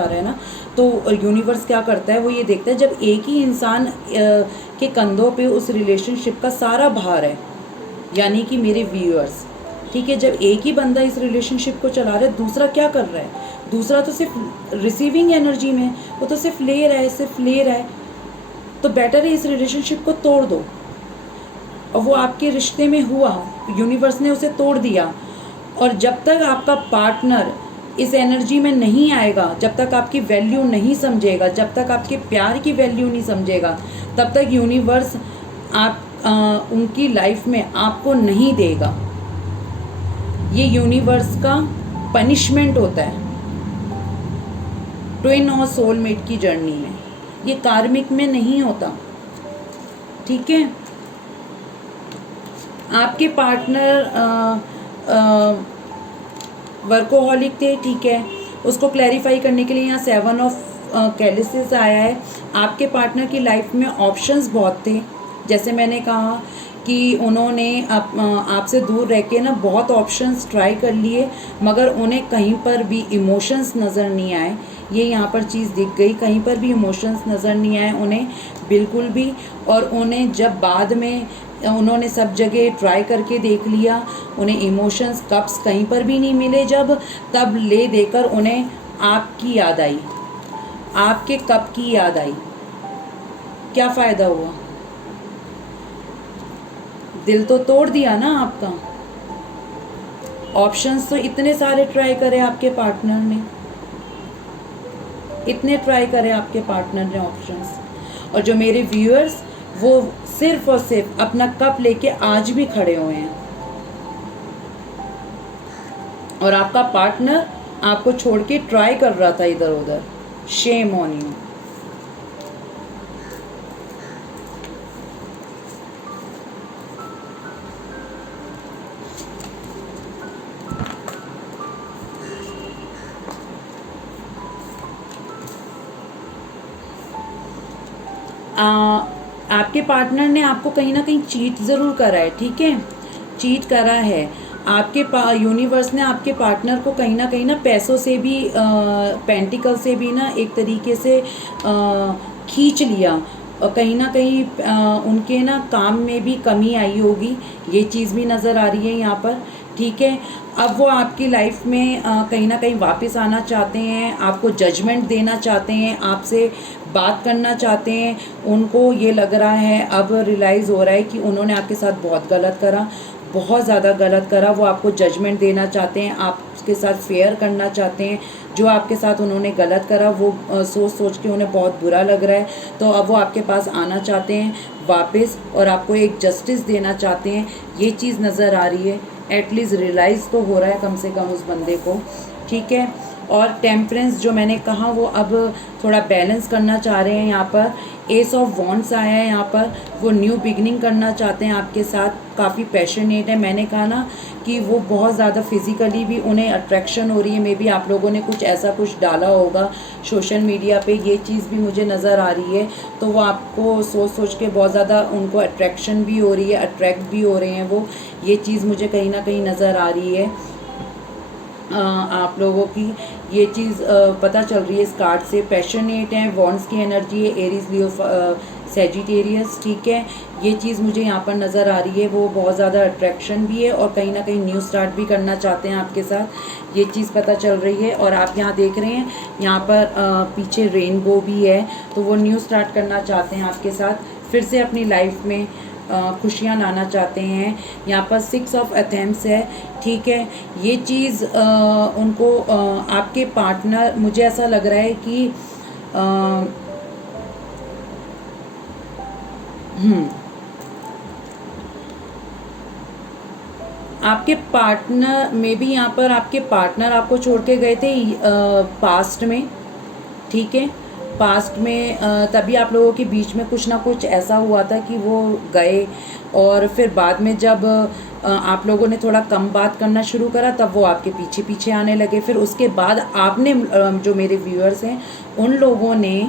है ना, तो यूनिवर्स क्या करता है, वो ये देखता है, जब एक ही इंसान के कंधों पे उस रिलेशनशिप का सारा भार है, यानी कि मेरे व्यूअर्स, ठीक है, जब एक ही बंदा इस रिलेशनशिप को चला रहा है, दूसरा क्या कर रहा है, दूसरा तो सिर्फ रिसीविंग एनर्जी में, वो तो सिर्फ ले रहा है, तो बेटर है इस रिलेशनशिप को तोड़ दो। और वो आपके रिश्ते में हुआ, यूनिवर्स ने उसे तोड़ दिया। और जब तक आपका पार्टनर इस एनर्जी में नहीं आएगा, जब तक आपकी वैल्यू नहीं समझेगा, जब तक आपके प्यार की वैल्यू नहीं समझेगा, तब तक यूनिवर्स उनकी लाइफ में आपको नहीं देगा। ये यूनिवर्स का पनिशमेंट होता है ट्विन और सोलमेट की जर्नी में, ये कार्मिक में नहीं होता, ठीक है। आपके पार्टनर वर्कोहॉलिक थे, ठीक है, उसको क्लैरिफाई करने के लिए यहाँ 7 ऑफ कैलिसिस आया है। आपके पार्टनर की लाइफ में ऑप्शंस बहुत थे, जैसे मैंने कहा कि उन्होंने आपसे दूर रह के ना बहुत ऑप्शंस ट्राई कर लिए, मगर उन्हें कहीं पर भी इमोशंस नज़र नहीं आए। ये यहाँ पर चीज़ दिख गई, कहीं पर भी इमोशंस नज़र नहीं आए उन्हें, बिल्कुल भी। और उन्हें जब बाद में उन्होंने सब जगह ट्राई करके देख लिया, उन्हें इमोशंस कप्स कहीं पर भी नहीं मिले, जब तब ले देकर उन्हें आपकी याद आई, आपके कप की याद आई। क्या फ़ायदा हुआ, दिल तो तोड़ दिया ना आपका। ऑप्शंस तो इतने सारे ट्राई करे आपके पार्टनर ने, इतने ट्राई करे आपके पार्टनर ने ऑप्शंस। और जो मेरे व्यूअर्स, वो सिर्फ और सिर्फ अपना कप लेके आज भी खड़े हुए हैं, और आपका पार्टनर आपको छोड़ के ट्राई कर रहा था इधर उधर। Shame on you. आपके पार्टनर ने आपको कहीं ना कहीं चीट ज़रूर करा है, ठीक है, चीट करा है। आपके यूनिवर्स ने आपके पार्टनर को कहीं ना पैसों से भी, पेंटिकल से भी ना एक तरीके से खींच लिया, और कहीं ना कहीं उनके ना काम में भी कमी आई होगी, ये चीज़ भी नज़र आ रही है यहाँ पर, ठीक है। अब वो आपकी लाइफ में कहीं ना कहीं वापस आना चाहते हैं, आपको जजमेंट देना चाहते हैं, आपसे बात करना चाहते हैं। उनको ये लग रहा है, अब रियलाइज़ हो रहा है कि उन्होंने आपके साथ बहुत गलत करा, बहुत ज़्यादा गलत करा। वो आपको जजमेंट देना चाहते हैं, आपके साथ फेयर करना चाहते हैं। जो आपके साथ उन्होंने गलत करा वो सोच सोच के उन्हें बहुत बुरा लग रहा है। तो अब वो आपके पास आना चाहते हैं वापस और आपको एक जस्टिस देना चाहते हैं। ये चीज़ नज़र आ रही है, एटलीस्ट रियलाइज़ तो हो रहा है कम से कम उस बंदे को। ठीक है। और टेम्परेंस जो मैंने कहा वो अब थोड़ा बैलेंस करना चाह रहे हैं। यहाँ पर एस ऑफ वॉन्ड्स आया है, यहाँ पर वो न्यू बिगनिंग करना चाहते हैं आपके साथ, काफ़ी पैशनेट है। मैंने कहा ना कि वो बहुत ज़्यादा फिज़िकली भी उन्हें अट्रैक्शन हो रही है। मे बी आप लोगों ने कुछ ऐसा कुछ डाला होगा सोशल मीडिया पे, ये चीज़ भी मुझे नज़र आ रही है। तो वो आपको सोच सोच के बहुत ज़्यादा उनको अट्रैक्शन भी हो रही है, अट्रैक्ट भी हो रहे हैं वो। ये चीज़ मुझे कहीं ना कहीं नज़र आ रही है। आप लोगों की ये चीज़ पता चल रही है इस कार्ड से। पैशनेट है, वॉन्ड्स की एनर्जी है, एरीज, लियो, सेजिटेरियस। ठीक है। ये चीज़ मुझे यहाँ पर नज़र आ रही है। वो बहुत ज़्यादा अट्रैक्शन भी है और कहीं ना कहीं न्यू स्टार्ट भी करना चाहते हैं आपके साथ, ये चीज़ पता चल रही है। और आप यहाँ देख रहे हैं, यहाँ पर पीछे रेनबो भी है। तो वो न्यू स्टार्ट करना चाहते हैं आपके साथ, फिर से अपनी लाइफ में खुशियाँ लाना चाहते हैं। यहाँ पर 6 ऑफ एथेम्स है। ठीक है। ये चीज़ उनको आपके पार्टनर, मुझे ऐसा लग रहा है कि आपके पार्टनर में भी, यहाँ पर आपके पार्टनर आपको छोड़ के गए थे पास्ट में। ठीक है। पास्ट में तभी आप लोगों के बीच में कुछ ना कुछ ऐसा हुआ था कि वो गए, और फिर बाद में जब आप लोगों ने थोड़ा कम बात करना शुरू करा तब वो आपके पीछे पीछे आने लगे। फिर उसके बाद आपने जो मेरे व्यूअर्स हैं उन लोगों ने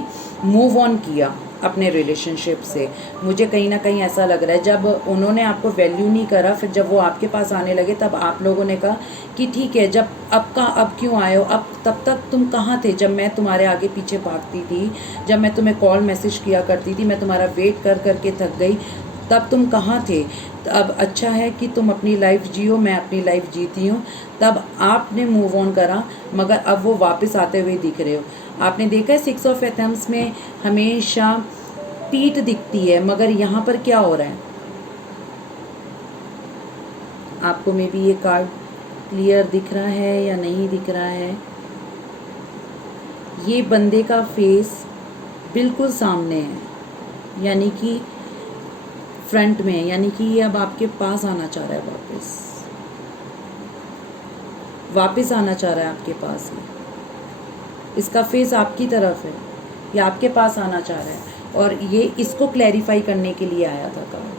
मूव ऑन किया अपने रिलेशनशिप से। मुझे कहीं ना कहीं ऐसा लग रहा है, जब उन्होंने आपको वैल्यू नहीं करा, फिर जब वो आपके पास आने लगे तब आप लोगों ने कहा कि ठीक है, जब अब क्यों आए हो, अब तब तक तुम कहाँ थे जब मैं तुम्हारे आगे पीछे भागती थी, जब मैं तुम्हें कॉल मैसेज किया करती थी, मैं तुम्हारा वेट कर करके थक गई, तब तुम कहाँ थे। अब अच्छा है कि तुम अपनी लाइफ जियो, मैं अपनी लाइफ जीती हूँ। तब आपने मूव ऑन करा, मगर अब वो वापस आते हुए दिख रहे हो। आपने देखा है 6 ऑफ एथम्स में हमेशा पीठ दिखती है, मगर यहाँ पर क्या हो रहा है आपको में भी ये कार्ड क्लियर दिख रहा है या नहीं दिख रहा है। ये बंदे का फेस बिल्कुल सामने है, यानी कि फ्रंट में है, यानी कि ये अब आपके पास आना चाह रहा है, वापस आना चाह रहा है आपके पास ही। इसका फेस आपकी तरफ है, ये आपके पास आना चाह रहा है, और ये इसको क्लैरिफाई करने के लिए आया था कार्ड।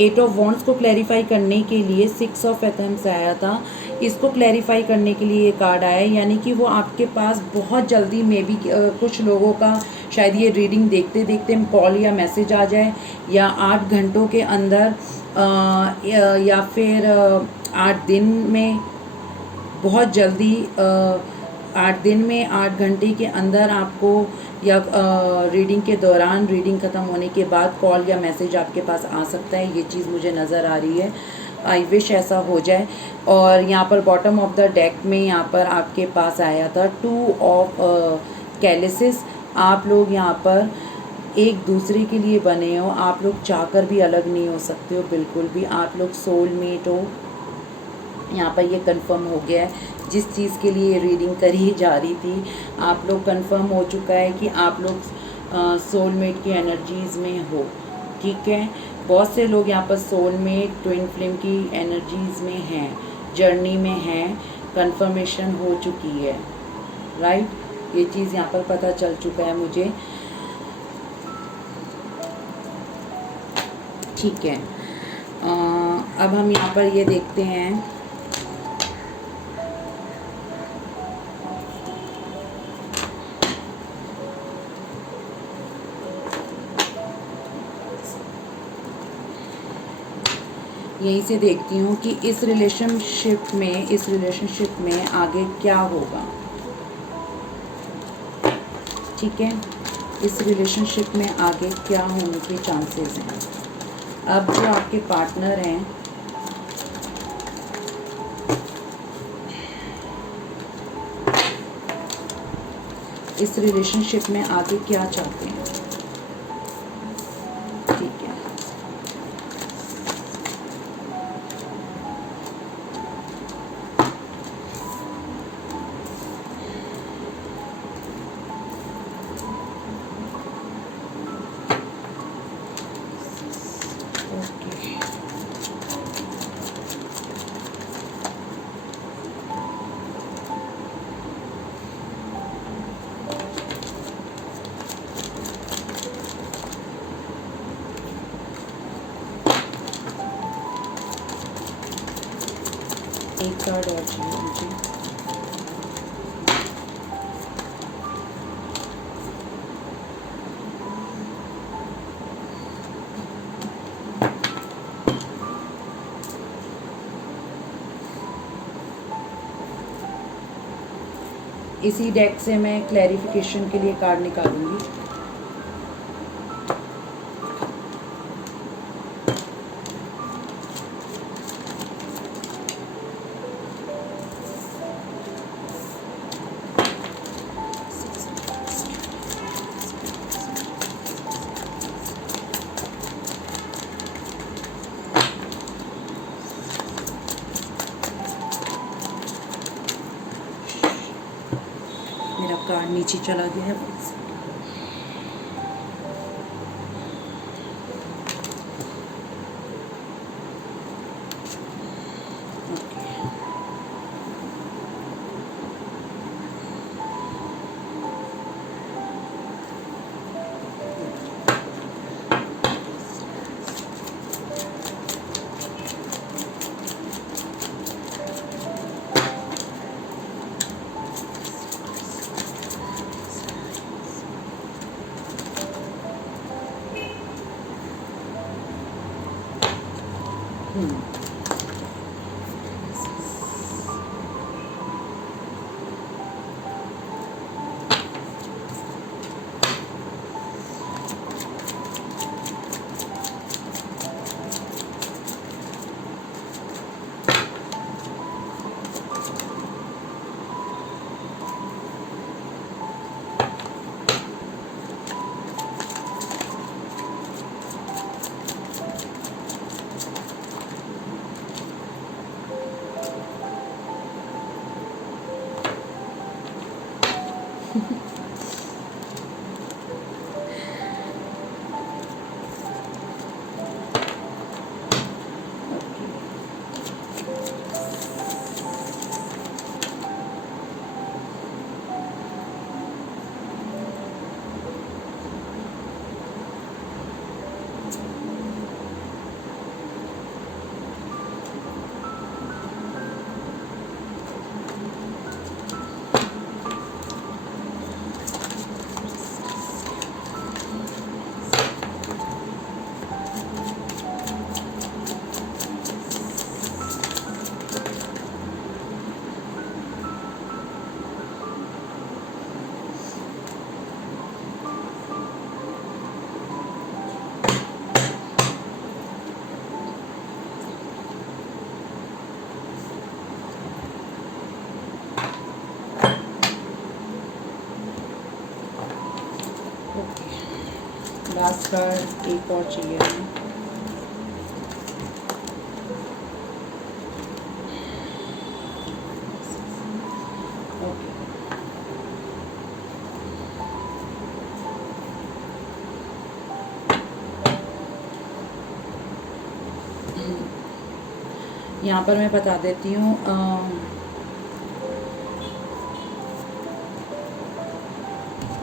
8 ऑफ वॉन्ड्स को क्लैरिफाई करने के लिए 6 ऑफ एथम्स आया था। इसको क्लैरिफाई करने के लिए ये कार्ड आया, यानी कि वो आपके पास बहुत जल्दी, मे बी कुछ लोगों का शायद ये रीडिंग देखते देखते कॉल या मैसेज आ जाए, या 8 घंटों के अंदर या फिर 8 दिन में, बहुत जल्दी 8 दिन में 8 घंटे के अंदर आपको, या रीडिंग के दौरान, रीडिंग ख़त्म होने के बाद कॉल या मैसेज आपके पास आ सकता है। ये चीज़ मुझे नज़र आ रही है। आई विश ऐसा हो जाए। और यहाँ पर बॉटम ऑफ द डेक में यहाँ पर आपके पास आया था 2 ऑफ कैलिसिस। आप लोग यहाँ पर एक दूसरे के लिए बने हो, आप लोग चाहकर भी अलग नहीं हो सकते हो बिल्कुल भी। आप लोग सोलमेट हो, यहाँ पर ये कंफर्म हो गया है। जिस चीज़ के लिए रीडिंग करी जा रही थी, आप लोग कंफर्म हो चुका है कि आप लोग सोलमेट की एनर्जीज़ में हो। ठीक है। बहुत से लोग यहाँ पर सोलमेट, ट्विन फ्लेम की एनर्जीज़ में हैं, जर्नी में हैं, कंफर्मेशन हो चुकी है। राइट। ये चीज़ यहाँ पर पता चल चुका है मुझे। ठीक है। अब हम यहाँ पर ये देखते हैं, यहीं से देखती हूँ कि इस रिलेशनशिप में आगे क्या होगा। ठीक है। इस रिलेशनशिप में आगे क्या होने के चांसेस हैं। अब जो आपके पार्टनर हैं इस रिलेशनशिप में आगे क्या चाहते हैं। ठीक है, ओके। एक कार्ड और चाहिए मुझे। इसी डेक से मैं क्लैरिफिकेशन के लिए कार्ड निकालूंगी। मेरा कार्ड नीचे चला गया है। लास्ट कार्ड एक और चाहिए हमें। ओके, यहाँ पर मैं बता देती हूँ।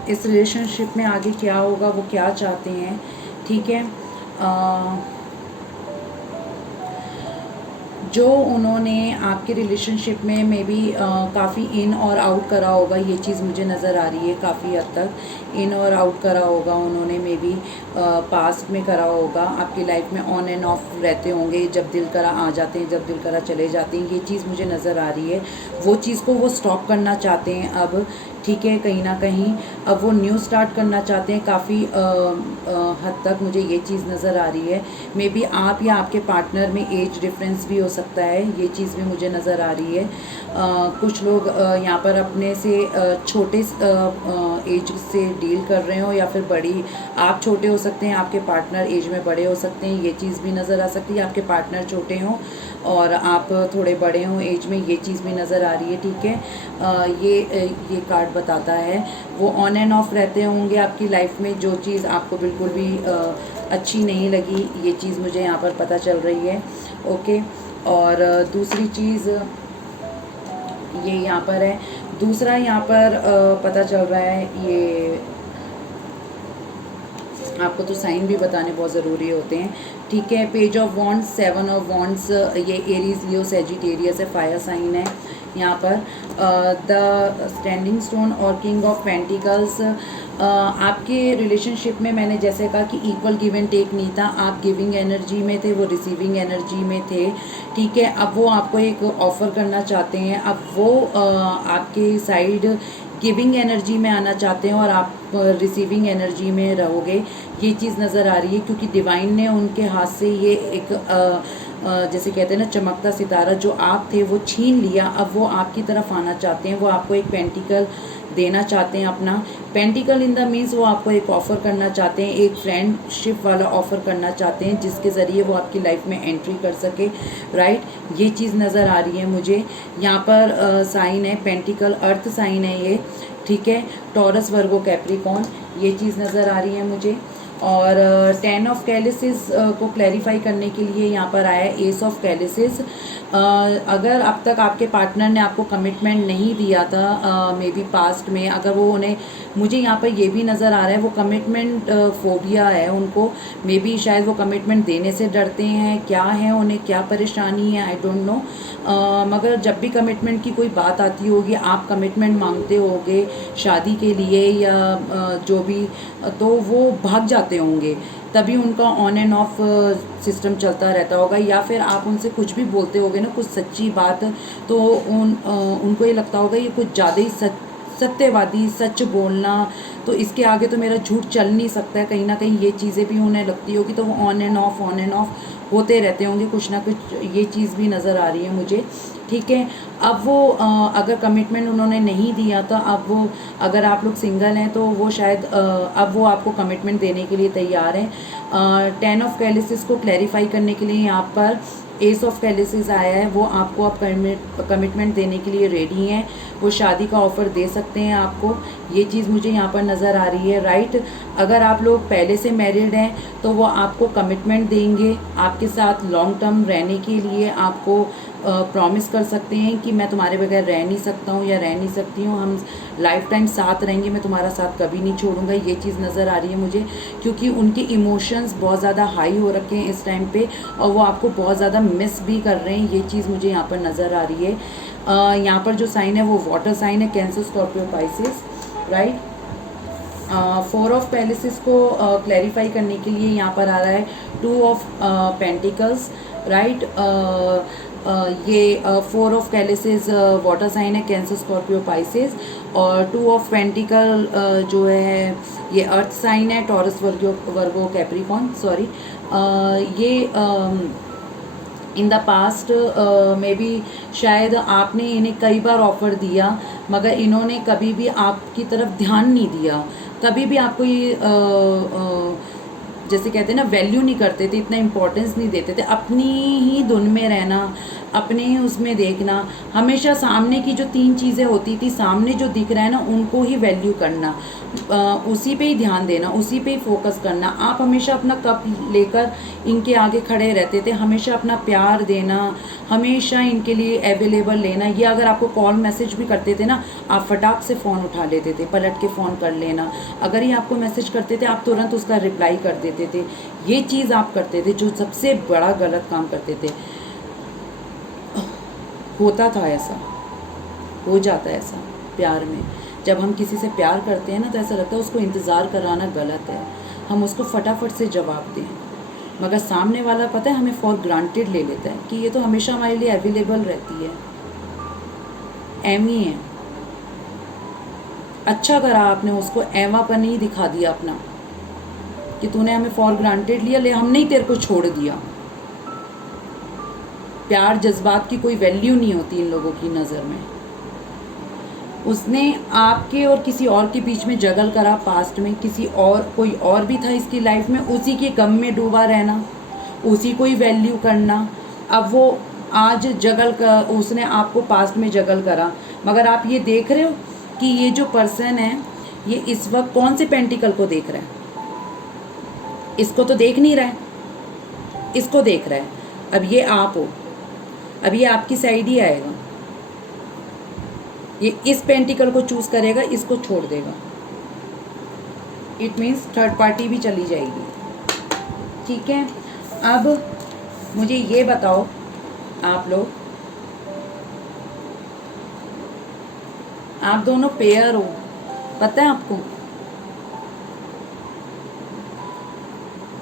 इस रिलेशनशिप में आगे क्या होगा, वो क्या चाहते हैं। ठीक है, जो उन्होंने आपके रिलेशनशिप में मे बी काफ़ी इन और आउट करा होगा, ये चीज़ मुझे नज़र आ रही है। काफ़ी हद तक इन और आउट करा होगा उन्होंने, मे बी पास्ट में करा होगा। आपकी लाइफ में ऑन एंड ऑफ रहते होंगे, जब दिल करा आ जाते हैं, जब दिल करा चले जाते हैं। ये चीज़ मुझे नज़र आ रही है। वो चीज़ को वो स्टॉप करना चाहते हैं अब। ठीक है, कहीं ना कहीं अब वो न्यू स्टार्ट करना चाहते हैं। काफ़ी हद तक मुझे ये चीज़ नज़र आ रही है। मे बी आप या आपके पार्टनर में एज डिफरेंस भी हो सकता सकता है, ये चीज़ भी मुझे नज़र आ रही है। कुछ लोग यहाँ पर अपने से छोटे एज से डील कर रहे हो, या फिर बड़ी, आप छोटे हो सकते हैं, आपके पार्टनर एज में बड़े हो सकते हैं, ये चीज़ भी नज़र आ सकती है। आपके पार्टनर छोटे हों और आप थोड़े बड़े हों एज में, ये चीज़ भी नज़र आ रही है, ठीक है। ये कार्ड बताता है वो ऑन एंड ऑफ रहते होंगे आपकी लाइफ में। जो चीज़ आपको बिल्कुल भी अच्छी नहीं लगी, ये चीज़ मुझे यहाँ पर पता चल रही है, ओके। और दूसरी चीज़ ये यहाँ पर है, दूसरा यहाँ पर पता चल रहा है, ये आपको तो साइन भी बताने बहुत ज़रूरी होते हैं, ठीक है। Page of wands, 7 of wands, ये एरीज, लियो, सेजिटेरियस है, फायर साइन है यहाँ पर। द स्टैंडिंग स्टोन और किंग ऑफ पेंटिकल्स। आपके रिलेशनशिप में मैंने जैसे कहा कि इक्वल गिव एंड टेक नहीं था, आप गिविंग एनर्जी में थे, वो रिसीविंग एनर्जी में थे, ठीक है। अब वो आपको एक ऑफ़र करना चाहते हैं, अब वो आपके साइड गिविंग एनर्जी में आना चाहते हैं और आप रिसीविंग एनर्जी में रहोगे, ये चीज़ नज़र आ रही है। क्योंकि डिवाइन ने उनके हाथ से ये एक जैसे कहते हैं ना चमकता सितारा जो आप थे वो छीन लिया, अब वो आपकी तरफ आना चाहते हैं, वो आपको एक पेंटिकल देना चाहते हैं अपना। पेंटिकल इन द मीन्स वो आपको एक ऑफ़र करना चाहते हैं, एक फ्रेंडशिप वाला ऑफ़र करना चाहते हैं जिसके ज़रिए वो आपकी लाइफ में एंट्री कर सके, राइट। ये चीज़ नज़र आ रही है मुझे। यहाँ पर साइन है पेंटिकल, अर्थ साइन है ये, ठीक है। टॉरस, वर्गो, कैप्रिकॉर्न, ये चीज़ नज़र आ रही है मुझे। और 10 ऑफ कैलिसेस को क्लैरिफाई करने के लिए यहाँ पर आया है एस ऑफ कैलिसेस। अगर अब तक आपके पार्टनर ने आपको कमिटमेंट नहीं दिया था, मे बी पास्ट में, अगर वो उन्हें, मुझे यहाँ पर ये भी नज़र आ रहा है वो कमिटमेंट फोबिया है उनको, मे बी शायद वो कमिटमेंट देने से डरते हैं, क्या है उन्हें क्या परेशानी है, आई डोंट नो। मगर जब भी कमिटमेंट की कोई बात आती होगी, आप कमिटमेंट मांगते होगे शादी के लिए या जो भी, तो वो भाग जाते होंगे, तभी उनका ऑन एंड ऑफ सिस्टम चलता रहता होगा। या फिर आप उनसे कुछ भी बोलते होगे ना, कुछ सच्ची बात, तो उनको ये लगता होगा ये कुछ ज़्यादा ही सत्यवादी, सच बोलना, तो इसके आगे तो मेरा झूठ चल नहीं सकता है, कहीं ना कहीं ये चीज़ें भी उन्हें लगती होगी, तो वो ऑन एंड ऑफ होते रहते होंगे कुछ ना कुछ, ये चीज़ भी नज़र आ रही है मुझे, ठीक है। अब वो अगर कमिटमेंट उन्होंने नहीं दिया तो अब वो, अगर आप लोग सिंगल हैं तो वो शायद अब वो आपको कमिटमेंट देने के लिए तैयार हैं। 10 ऑफ कैलिसेस को क्लैरिफाई करने के लिए यहाँ पर एस ऑफ कैलिसेस आया है, वो आपको अब कमिटमेंट देने के लिए रेडी हैं, वो शादी का ऑफ़र दे सकते हैं आपको, ये चीज़ मुझे यहाँ पर नज़र आ रही है, राइट। अगर आप लोग पहले से मैरिड हैं तो वो आपको कमिटमेंट देंगे, आपके साथ लॉन्ग टर्म रहने के लिए आपको प्रॉमिस कर सकते हैं कि मैं तुम्हारे बगैर रह नहीं सकता हूँ या रह नहीं सकती हूँ, हम लाइफ टाइम साथ रहेंगे, मैं तुम्हारा साथ कभी नहीं छोड़ूंगा, ये चीज़ नज़र आ रही है मुझे। क्योंकि उनके इमोशंस बहुत ज़्यादा हाई हो रखे हैं इस टाइम पे और वो आपको बहुत ज़्यादा मिस भी कर रहे हैं, ये चीज़ मुझे यहाँ पर नज़र आ रही है। यहाँ पर जो साइन है वो वाटर साइन है, Cancer, Scorpio, Pisces, right. 4 of palaces को क्लैरिफाई करने के लिए यहाँ पर आ रहा है 2 ऑफ पेंटिकल्स, राइट। ये 4 ऑफ कैलिसेस वाटर साइन है, कैंसर, स्कॉर्पियो, पाइसेस, और 2 ऑफ पेंटिकल जो है ये अर्थ साइन है, टॉरस, वर्गो, कैप्रिकॉर्न, सॉरी। ये इन द पास्ट में भी शायद आपने इन्हें कई बार ऑफ़र दिया मगर इन्होंने कभी भी आपकी तरफ ध्यान नहीं दिया, कभी भी आपको ये जैसे कहते हैं ना वैल्यू नहीं करते थे, इतना इम्पोर्टेंस नहीं देते थे, अपनी ही धुन में रहना, अपने ही उसमें देखना, हमेशा सामने की जो 3 चीज़ें होती थी, सामने जो दिख रहा है ना उनको ही वैल्यू करना, उसी पे ही ध्यान देना, उसी पे ही फोकस करना। आप हमेशा अपना कप लेकर इनके आगे खड़े रहते थे, हमेशा अपना प्यार देना, हमेशा इनके लिए अवेलेबल लेना। ये अगर आपको कॉल मैसेज भी करते थे ना, आप फटाक से फ़ोन उठा लेते थे, पलट के फ़ोन कर लेना। अगर ये आपको मैसेज करते थे आप तुरंत उसका रिप्लाई कर देते थे। ये चीज़ आप करते थे जो सबसे बड़ा गलत काम करते थे। होता था ऐसा, हो जाता है ऐसा प्यार में। जब हम किसी से प्यार करते हैं ना तो ऐसा लगता है उसको इंतज़ार कराना गलत है, हम उसको फटाफट से जवाब दें, मगर सामने वाला पता है हमें फॉर ग्रांटेड ले लेता है कि ये तो हमेशा हमारे लिए अवेलेबल रहती है। एम ही है, अच्छा करा आपने उसको एवापन नहीं दिखा दिया अपना कि तूने हमें फॉर ग्रांटेड लिया, ले हमने ही तेरे को छोड़ दिया। प्यार जज्बात की कोई वैल्यू नहीं होती इन लोगों की नज़र में। उसने आपके और किसी और के बीच में जगल करा पास्ट में, किसी और कोई और भी था इसकी लाइफ में, उसी के गम में डूबा रहना, उसी को ही वैल्यू करना। अब वो आज जगल कर, उसने आपको पास्ट में जगल करा, मगर आप ये देख रहे हो कि ये जो पर्सन है ये इस वक्त कौन से पेंटिकल को देख रहा है? इसको तो देख नहीं रहा है, इसको देख रहा है। अब ये आप हो, अब ये आपकी साइड ही आएगा, ये इस पेंटिकल को चूज करेगा, इसको छोड़ देगा। इट मीन्स थर्ड पार्टी भी चली जाएगी। ठीक है, अब मुझे ये बताओ आप लोग, आप दोनों पेयर हो, पता है आपको?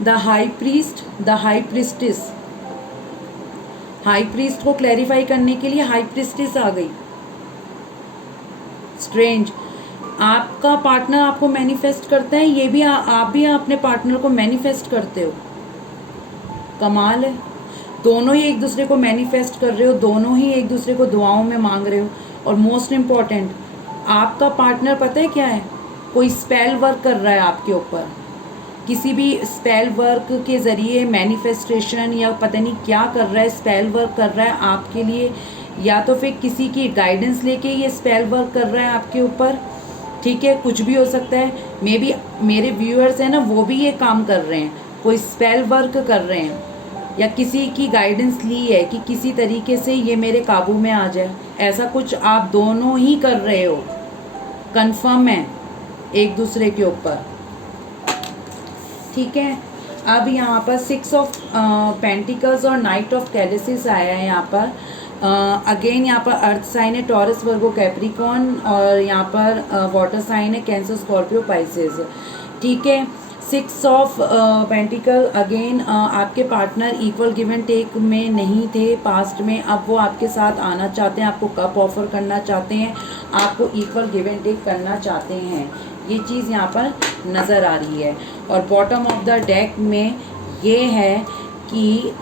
The high priest, the high priestess, high priest को क्लैरिफाई करने के लिए हाई प्रीस्टिस आ गई। स्ट्रेंज, आपका पार्टनर आपको मैनिफेस्ट करता है, ये भी आप भी अपने पार्टनर को मैनिफेस्ट करते हो। कमाल है, दोनों ही एक दूसरे को मैनिफेस्ट कर रहे हो, दोनों ही एक दूसरे को दुआओं में मांग रहे हो। और मोस्ट इम्पॉर्टेंट, आपका पार्टनर पता है क्या है? कोई स्पेल वर्क कर रहा है आपके ऊपर, किसी भी स्पेल वर्क के ज़रिए मैनिफेस्टेशन या पता नहीं क्या कर रहा है, स्पेल वर्क कर रहा है आपके लिए, या तो फिर किसी की गाइडेंस लेके ये स्पेल वर्क कर रहा है आपके ऊपर। ठीक है, कुछ भी हो सकता है। मे बी मेरे व्यूअर्स हैं ना, वो भी ये काम कर रहे हैं, कोई स्पेल वर्क कर रहे हैं, या किसी की गाइडेंस ली है कि किसी तरीके से ये मेरे काबू में आ जाए। ऐसा कुछ आप दोनों ही कर रहे हो, कंफर्म है एक दूसरे के ऊपर। ठीक है, अब यहाँ पर 6 ऑफ पेंटिकल्स और नाइट ऑफ कैलिसिस आया है यहाँ पर। अगेन यहाँ पर अर्थ साइन है टॉरस, वर्गो, कैप्रिकॉन, और यहाँ पर वाटर साइन है कैंसर, स्कॉर्पियो, पाइसेस। ठीक है, 6 ऑफ पेंटिकल अगेन, आपके partner equal give and take में नहीं थे पास्ट में, अब वो आपके साथ आना चाहते हैं, आपको कप ऑफर करना चाहते हैं, आपको इक्वल गिव एंड टेक करना चाहते हैं। ये चीज़ यहाँ पर नज़र आ रही है। और बॉटम ऑफ द डेक में ये है कि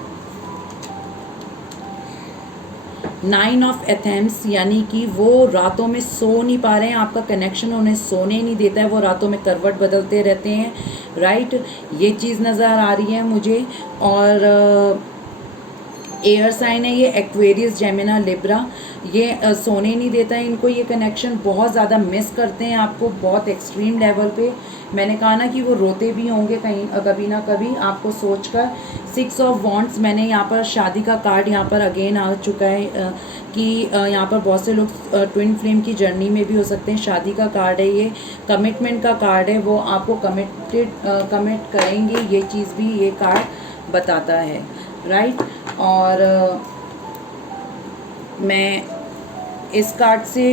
9 ऑफ एथेम्स, यानी कि वो रातों में सो नहीं पा रहे हैं, आपका कनेक्शन उन्हें सोने नहीं देता है, वो रातों में करवट बदलते रहते हैं। राइट, ये चीज़ नज़र आ रही है मुझे। और एयर साइन है ये, एक्वेरियस, जेमिना, लिब्रा, ये सोने नहीं देता है इनको, ये कनेक्शन बहुत ज़्यादा मिस करते हैं आपको, बहुत एक्सट्रीम लेवल पे। मैंने कहा ना कि वो रोते भी होंगे कहीं कभी ना कभी आपको सोचकर। 6 ऑफ वॉन्ड्स, मैंने यहाँ पर शादी का कार्ड यहाँ पर अगेन आ चुका है कि यहाँ पर बहुत से लोग ट्विन फ्लेम की जर्नी में भी हो सकते हैं। शादी का कार्ड है ये, कमिटमेंट का कार्ड है, वो आपको कमिट करेंगे, ये चीज़ भी ये कार्ड बताता है। राइट, और मैं इस कार्ड से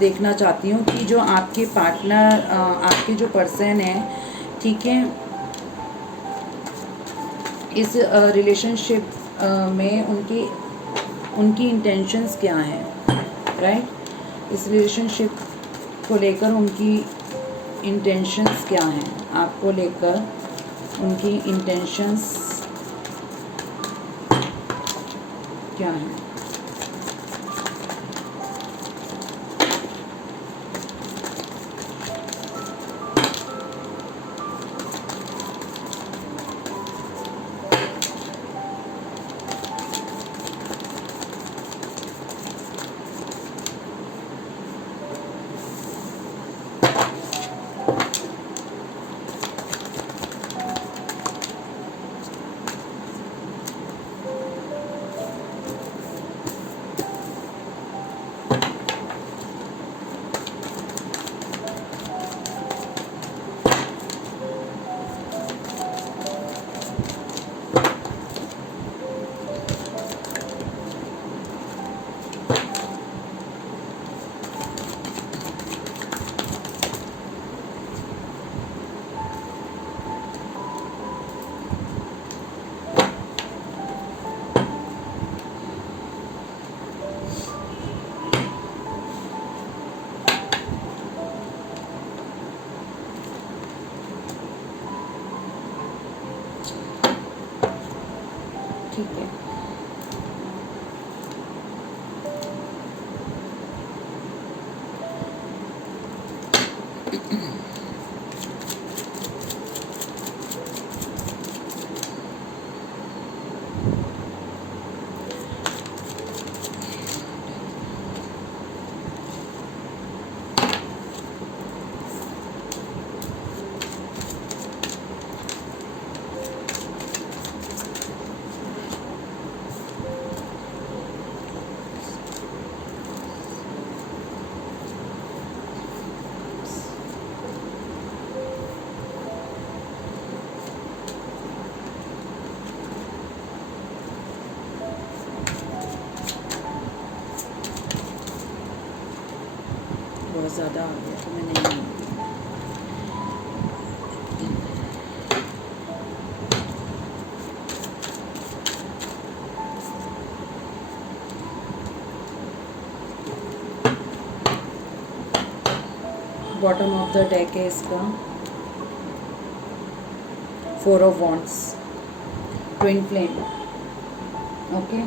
देखना चाहती हूँ कि जो आपके पार्टनर, आपके जो पर्सन है, ठीक है, इस रिलेशनशिप में उनकी इंटेंशंस क्या हैं। राइट, इस रिलेशनशिप को लेकर उनकी इंटेंशंस क्या हैं, आपको लेकर उनकी इंटेंशंस क्या हैं। ठीक है, ज़्यादा आ गया तो मैं नहीं, बॉटम ऑफ द डेक है इसका 4 of wands, twin flame. Okay,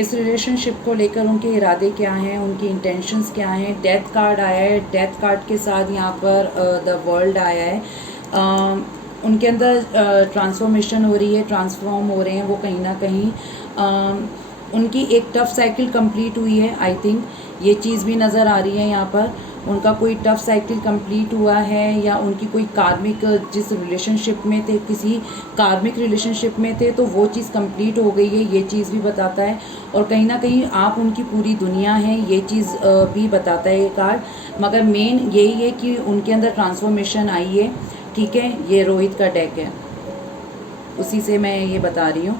इस रिलेशनशिप को लेकर उनके इरादे क्या हैं, उनकी इंटेंशंस क्या हैं। डेथ कार्ड आया है, डेथ कार्ड के साथ यहाँ पर द वर्ल्ड आया है। उनके अंदर ट्रांसफॉर्मेशन हो रही है, ट्रांसफॉर्म हो रहे हैं वो कहीं ना कहीं। उनकी एक टफ साइकिल कंप्लीट हुई है, आई थिंक ये चीज़ भी नज़र आ रही है यहाँ पर। उनका कोई टफ साइकिल कंप्लीट हुआ है, या उनकी कोई कार्मिक, जिस रिलेशनशिप में थे, किसी कार्मिक रिलेशनशिप में थे, तो वो चीज़ कंप्लीट हो गई है, ये चीज़ भी बताता है। और कहीं ना कहीं आप उनकी पूरी दुनिया है, ये चीज़ भी बताता है ये कार्ड। मगर मेन यही है कि उनके अंदर ट्रांसफॉर्मेशन आई है, ठीक है। ये रोहित का डेक है, उसी से मैं ये बता रही हूँ।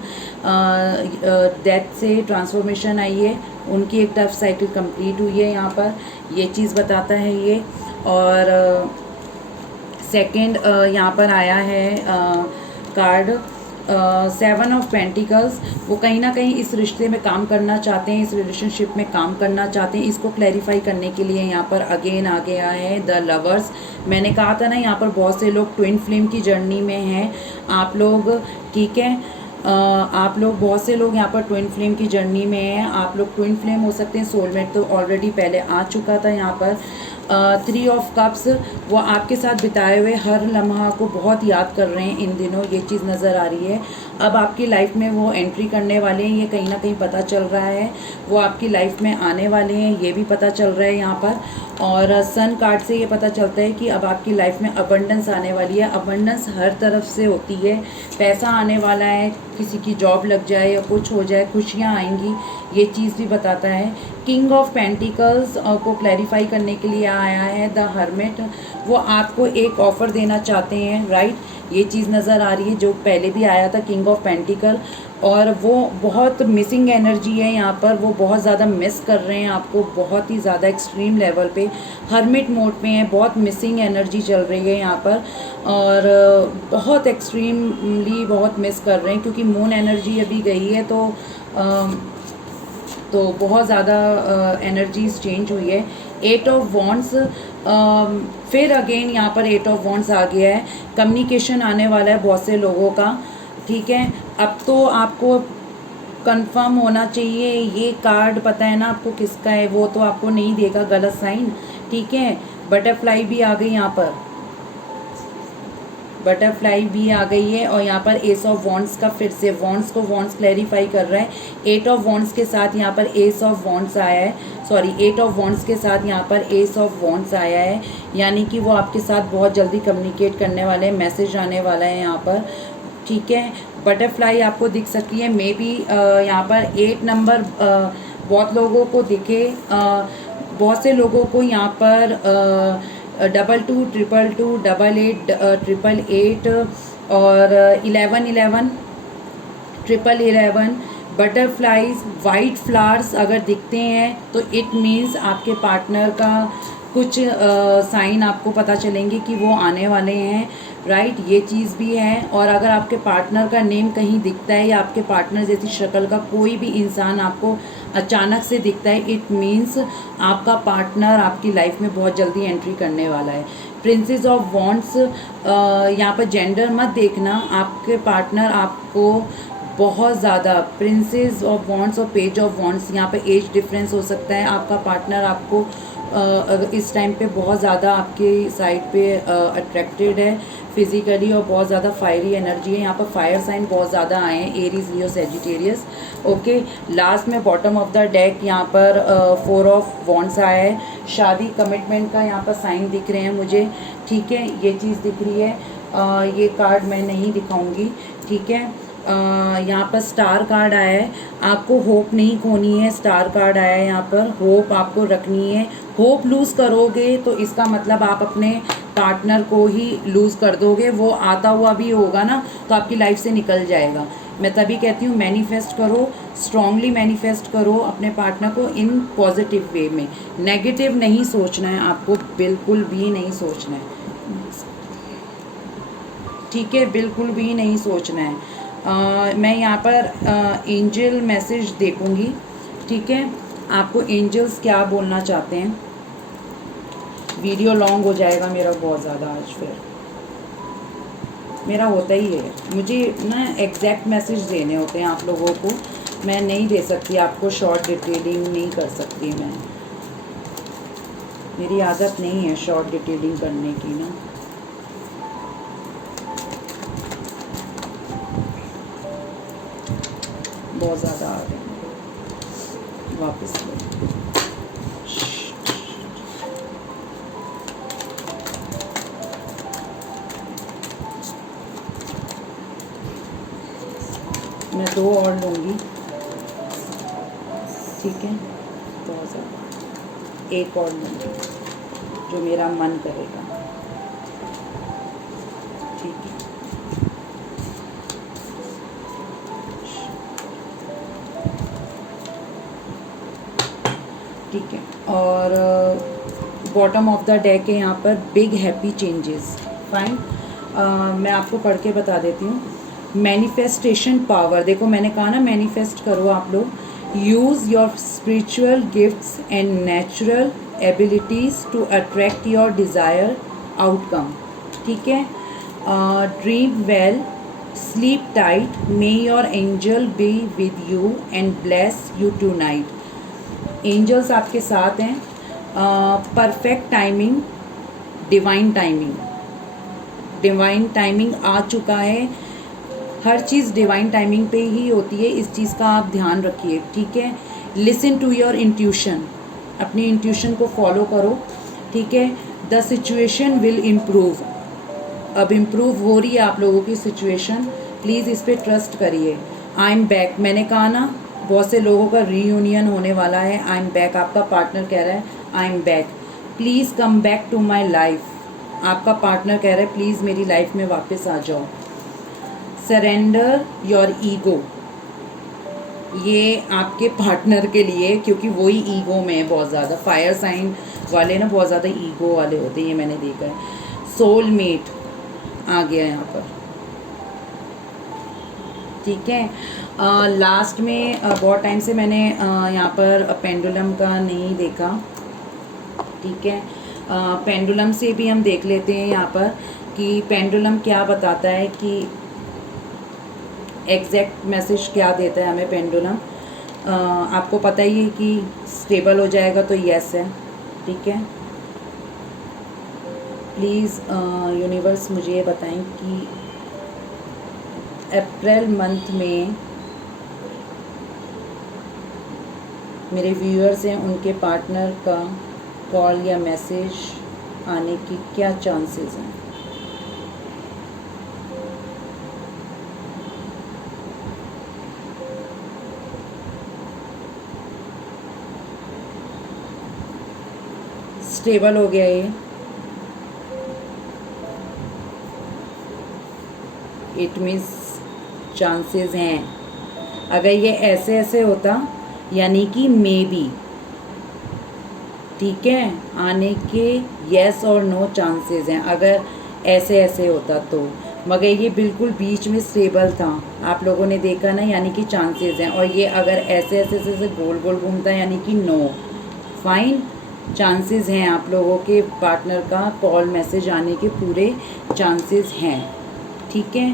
डेथ से ट्रांसफॉर्मेशन आई है, उनकी एक टफ साइकिल कंप्लीट हुई है यहाँ पर, ये चीज़ बताता है ये। और सेकंड यहाँ पर आया है कार्ड 7 ऑफ पेंटिकल्स। वो कहीं ना कहीं इस रिश्ते में काम करना चाहते हैं, इस रिलेशनशिप में काम करना चाहते हैं। इसको क्लैरिफाई करने के लिए यहाँ पर अगेन आ गया है द लवर्स। मैंने कहा था ना, यहाँ पर बहुत से लोग ट्विन फ्लेम की जर्नी में हैं आप लोग, ठीक है। आप लोग, बहुत से लोग यहाँ पर ट्विन फ्लेम की जर्नी में हैं। आप लोग ट्विन फ्लेम हो सकते हैं, सोलमेट तो ऑलरेडी पहले आ चुका था यहाँ पर। 3 ऑफ कप्स, वो आपके साथ बिताए हुए हर लम्हा को बहुत याद कर रहे हैं इन दिनों, ये चीज़ नज़र आ रही है। अब आपकी लाइफ में वो एंट्री करने वाले हैं, ये कहीं ना कहीं पता चल रहा है। वो आपकी लाइफ में आने वाले हैं, ये भी पता चल रहा है यहाँ पर। और सन कार्ड से ये पता चलता है कि अब आपकी लाइफ में अबंडेंस आने वाली है। अबंडेंस हर तरफ से होती है, पैसा आने वाला है, किसी की जॉब लग जाए या कुछ हो जाए, खुशियाँ आएंगी, ये चीज़ भी बताता है। किंग ऑफ पेंटिकल्स को क्लैरिफाई करने के लिए आया है द हर्मिट। वो आपको एक ऑफ़र देना चाहते हैं, राइट, ये चीज़ नज़र आ रही है, जो पहले भी आया था किंग ऑफ पेंटिकल। और वो बहुत मिसिंग एनर्जी है यहाँ पर, वो बहुत ज़्यादा मिस कर रहे हैं आपको, बहुत ही ज़्यादा एक्सट्रीम लेवल पे हर्मिट मोड पे हैं, बहुत मिसिंग एनर्जी चल रही है यहाँ पर। और बहुत एक्सट्रीमली बहुत मिस कर रहे हैं, क्योंकि मून एनर्जी अभी गई है, तो बहुत ज़्यादा एनर्जीज चेंज हुई है। 8 ऑफ वॉन्ड्स, फिर अगेन यहाँ पर 8 ऑफ वॉन्ड्स आ गया है। कम्युनिकेशन आने वाला है बहुत से लोगों का, ठीक है। अब तो आपको कंफर्म होना चाहिए, ये कार्ड पता है ना आपको किसका है, वो तो आपको नहीं देगा गलत साइन, ठीक है। बटरफ्लाई भी आ गई यहाँ पर, बटरफ्लाई भी आ गई है। और यहाँ पर एस ऑफ वॉन्ड्स का फिर से वॉन्ड्स को वॉन्ड्स क्लैरिफाई कर रहा है। 8 ऑफ वॉन्ड्स के साथ यहाँ पर एस ऑफ वॉन्ड्स आया है, सॉरी 8 ऑफ वॉन्ड्स के साथ यहाँ पर एस ऑफ वॉन्ड्स आया है, यानी कि वो आपके साथ बहुत जल्दी कम्युनिकेट करने वाले हैं, मैसेज आने वाला है यहाँ पर, ठीक है। बटरफ्लाई आपको दिख सकती है, मे बी यहाँ पर 8 नंबर बहुत लोगों को दिखे, बहुत से लोगों को यहाँ पर 22, 222, 88, 888 और 11, 11, 11, बटरफ्लाइज, वाइट फ्लावर्स अगर दिखते हैं तो इट मीन्स आपके पार्टनर का कुछ साइन आपको पता चलेंगे कि वो आने वाले हैं, राइट, ये चीज़ भी है। और अगर आपके पार्टनर का नेम कहीं दिखता है या आपके पार्टनर जैसी शक्ल का कोई भी इंसान आपको अचानक से दिखता है, इट मीन्स आपका पार्टनर आपकी लाइफ में बहुत जल्दी एंट्री करने वाला है। प्रिंसेस ऑफ वॉन्ड्स, यहाँ पर जेंडर मत देखना, आपके पार्टनर आपको बहुत ज़्यादा, प्रिंसेस ऑफ वॉन्ड्स और पेज ऑफ वॉन्ड्स, यहाँ पे एज डिफरेंस हो सकता है। आपका पार्टनर आपको इस टाइम पे बहुत ज़्यादा आपके साइड पे अट्रैक्टेड है फिजिकली, और बहुत ज़्यादा फायरी एनर्जी है। यहाँ पर फायर साइन बहुत ज़्यादा आए हैं, Aries, Leo, Sagittarius, okay. Last में बॉटम ऑफ द डेक यहाँ पर 4 ऑफ वॉन्ड्स आया है, शादी, कमिटमेंट का यहाँ पर साइन दिख रहे हैं मुझे, ठीक है, ये चीज़ दिख रही है। ये कार्ड मैं नहीं दिखाऊंगी, ठीक है। यहाँ पर स्टार कार्ड आया है, आपको होप नहीं खोनी है, स्टार कार्ड आया है यहाँ पर, होप आपको रखनी है। होप लूज़ करोगे तो इसका मतलब आप अपने पार्टनर को ही लूज़ कर दोगे, वो आता हुआ भी होगा ना तो आपकी लाइफ से निकल जाएगा, मैं तभी कहती हूँ मैनिफेस्ट करो, स्ट्रांगली मैनिफेस्ट करो अपने पार्टनर को इन पॉजिटिव वे में। नेगेटिव नहीं सोचना है आपको, बिल्कुल भी नहीं सोचना है, ठीक है, बिल्कुल भी नहीं सोचना है। मैं यहाँ पर एंजल मैसेज देखूँगी, ठीक है, आपको एंजल्स क्या बोलना चाहते हैं। वीडियो लॉन्ग हो जाएगा मेरा बहुत ज़्यादा आज, फिर मेरा होता ही है, मुझे ना एग्जैक्ट मैसेज देने होते हैं आप लोगों को, मैं नहीं दे सकती आपको शॉर्ट डिटेलिंग नहीं कर सकती मैं, मेरी आदत नहीं है शॉर्ट डिटेलिंग करने की ना। बहुत ज़्यादा आ रहे हैं, वापस लो। मैं 2 और लूँगी, ठीक है, बहुत ज़्यादा, 1 और लूँगी जो मेरा मन करेगा, ठीक है। ठीक है, और बॉटम ऑफ द डेक है यहाँ पर बिग हैप्पी चेंजेस, फाइन। मैं आपको पढ़ के बता देती हूँ। मैनिफेस्टेशन पावर, देखो मैंने कहा ना मैनिफेस्ट करो आप लोग। Use your spiritual gifts and natural abilities to attract your desire outcome, ठीक है। Dream well, sleep tight, may your angel be with you and bless you tonight. Angels आपके साथ हैं। Perfect timing, divine timing, divine timing आ चुका है। हर चीज़ divine timing पे ही होती है, इस चीज़ का आप ध्यान रखिए, ठीक है। लिसन टू योर इंट्यूशन, अपनी इंट्यूशन को फॉलो करो, ठीक है। द सिचुएशन विल इम्प्रूव, अब इम्प्रूव हो रही है आप लोगों की सिचुएशन, प्लीज़ इस पर ट्रस्ट करिए। आई एम बैक, मैंने कहा ना बहुत से लोगों का रीयूनियन होने वाला है। आई एम बैक, आपका पार्टनर कह रहा है I am back, please come back to my life. आपका पार्टनर कह रहा है प्लीज़ मेरी लाइफ में वापस आ जाओ। सरेंडर योर ईगो, ये आपके पार्टनर के लिए, क्योंकि वही ईगो में है बहुत ज़्यादा। फायर साइन वाले ना बहुत ज़्यादा ईगो वाले होते हैं, ये मैंने देखा है। सोलमेट आ गया यहाँ पर, ठीक है। लास्ट में बहुत टाइम से मैंने यहाँ पर पेंडुलम का नहीं देखा, ठीक है। पेंडुलम से भी हम देख लेते हैं यहाँ पर कि पेंडुलम क्या बताता है, कि एग्जैक्ट मैसेज क्या देता है हमें पेंडुलम। आपको पता ही है कि स्टेबल हो जाएगा तो यस है, ठीक है। प्लीज़ यूनिवर्स मुझे ये बताएं कि अप्रैल मंथ में मेरे व्यूअर्स हैं, उनके पार्टनर का कॉल या मैसेज आने की क्या चांसेस हैं। स्टेबल हो गया ये, इट मीन्स चांसेस हैं। अगर ये ऐसे ऐसे होता यानी कि मे बी, ठीक है, आने के येस और नो चांसेस हैं अगर ऐसे ऐसे होता तो। मगर ये बिल्कुल बीच में स्टेबल था, आप लोगों ने देखा ना, यानी कि चांसेस हैं। और ये अगर ऐसे ऐसे ऐसे गोल गोल घूमता है यानी कि नो, फाइन, चांसेस हैं। आप लोगों के पार्टनर का कॉल मैसेज आने के पूरे चांसेस हैं, ठीक है।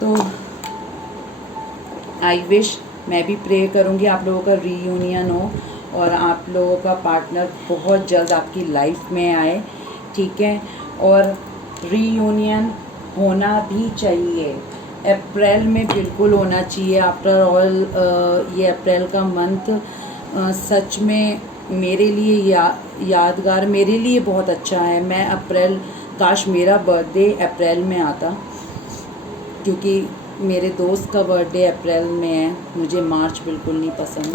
तो आई विश, मैं भी प्रे करूँगी आप लोगों का रीयूनियन हो और आप लोगों का पार्टनर बहुत जल्द आपकी लाइफ में आए, ठीक है। और रीयूनियन होना भी चाहिए, अप्रैल में बिल्कुल होना चाहिए। आफ्टर ऑल ये अप्रैल का मंथ सच में मेरे लिए यादगार, मेरे लिए बहुत अच्छा है। मैं अप्रैल, काश मेरा बर्थडे अप्रैल में आता, क्योंकि मेरे दोस्त का बर्थडे अप्रैल में है। मुझे मार्च बिल्कुल नहीं पसंद।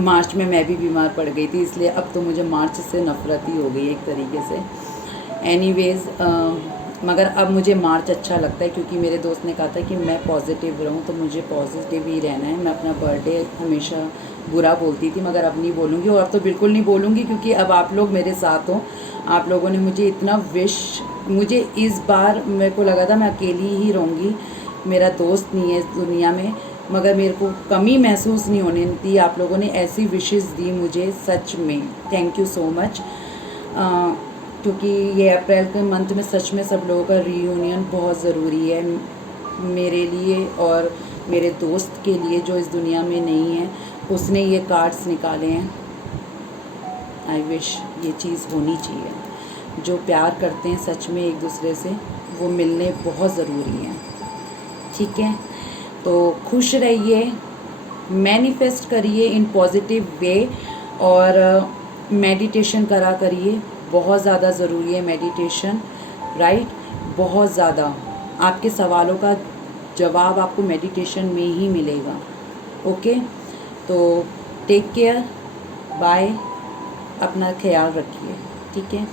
मार्च में मैं भी बीमार पड़ गई थी, इसलिए अब तो मुझे मार्च से नफ़रत ही हो गई एक तरीके से। एनीवेज़ मगर अब मुझे मार्च अच्छा लगता है, क्योंकि मेरे दोस्त ने कहा था कि मैं पॉजिटिव रहूं, तो मुझे पॉजिटिव ही रहना है। मैं अपना बर्थडे हमेशा बुरा बोलती थी, मगर अब नहीं बोलूँगी, और अब तो बिल्कुल नहीं बोलूँगी, क्योंकि अब आप लोग मेरे साथ हो। आप लोगों ने मुझे इतना विश, मुझे इस बार मेरे को लगा था मैं अकेली ही रहूँगी, मेरा दोस्त नहीं है इस दुनिया में, मगर मेरे को कमी महसूस नहीं होने दी। आप लोगों ने ऐसी विशेस दी मुझे, सच में थैंक यू सो मच। क्योंकि ये अप्रैल के मंथ में सच में सब लोगों का रीयूनियन बहुत ज़रूरी है मेरे लिए और मेरे दोस्त के लिए जो इस दुनिया में नहीं है। उसने ये कार्ड्स निकाले हैं। आई विश ये चीज़ होनी चाहिए। जो प्यार करते हैं सच में एक दूसरे से, वो मिलने बहुत ज़रूरी हैं। ठीक है, तो खुश रहिए, मैनिफेस्ट करिए इन पॉजिटिव वे, और मेडिटेशन करा करिए। बहुत ज़्यादा ज़रूरी है मेडिटेशन, राइट, बहुत ज़्यादा। आपके सवालों का जवाब आपको मेडिटेशन में ही मिलेगा। ओके, तो टेक केयर, बाय, अपना ख्याल रखिए। ठीक है।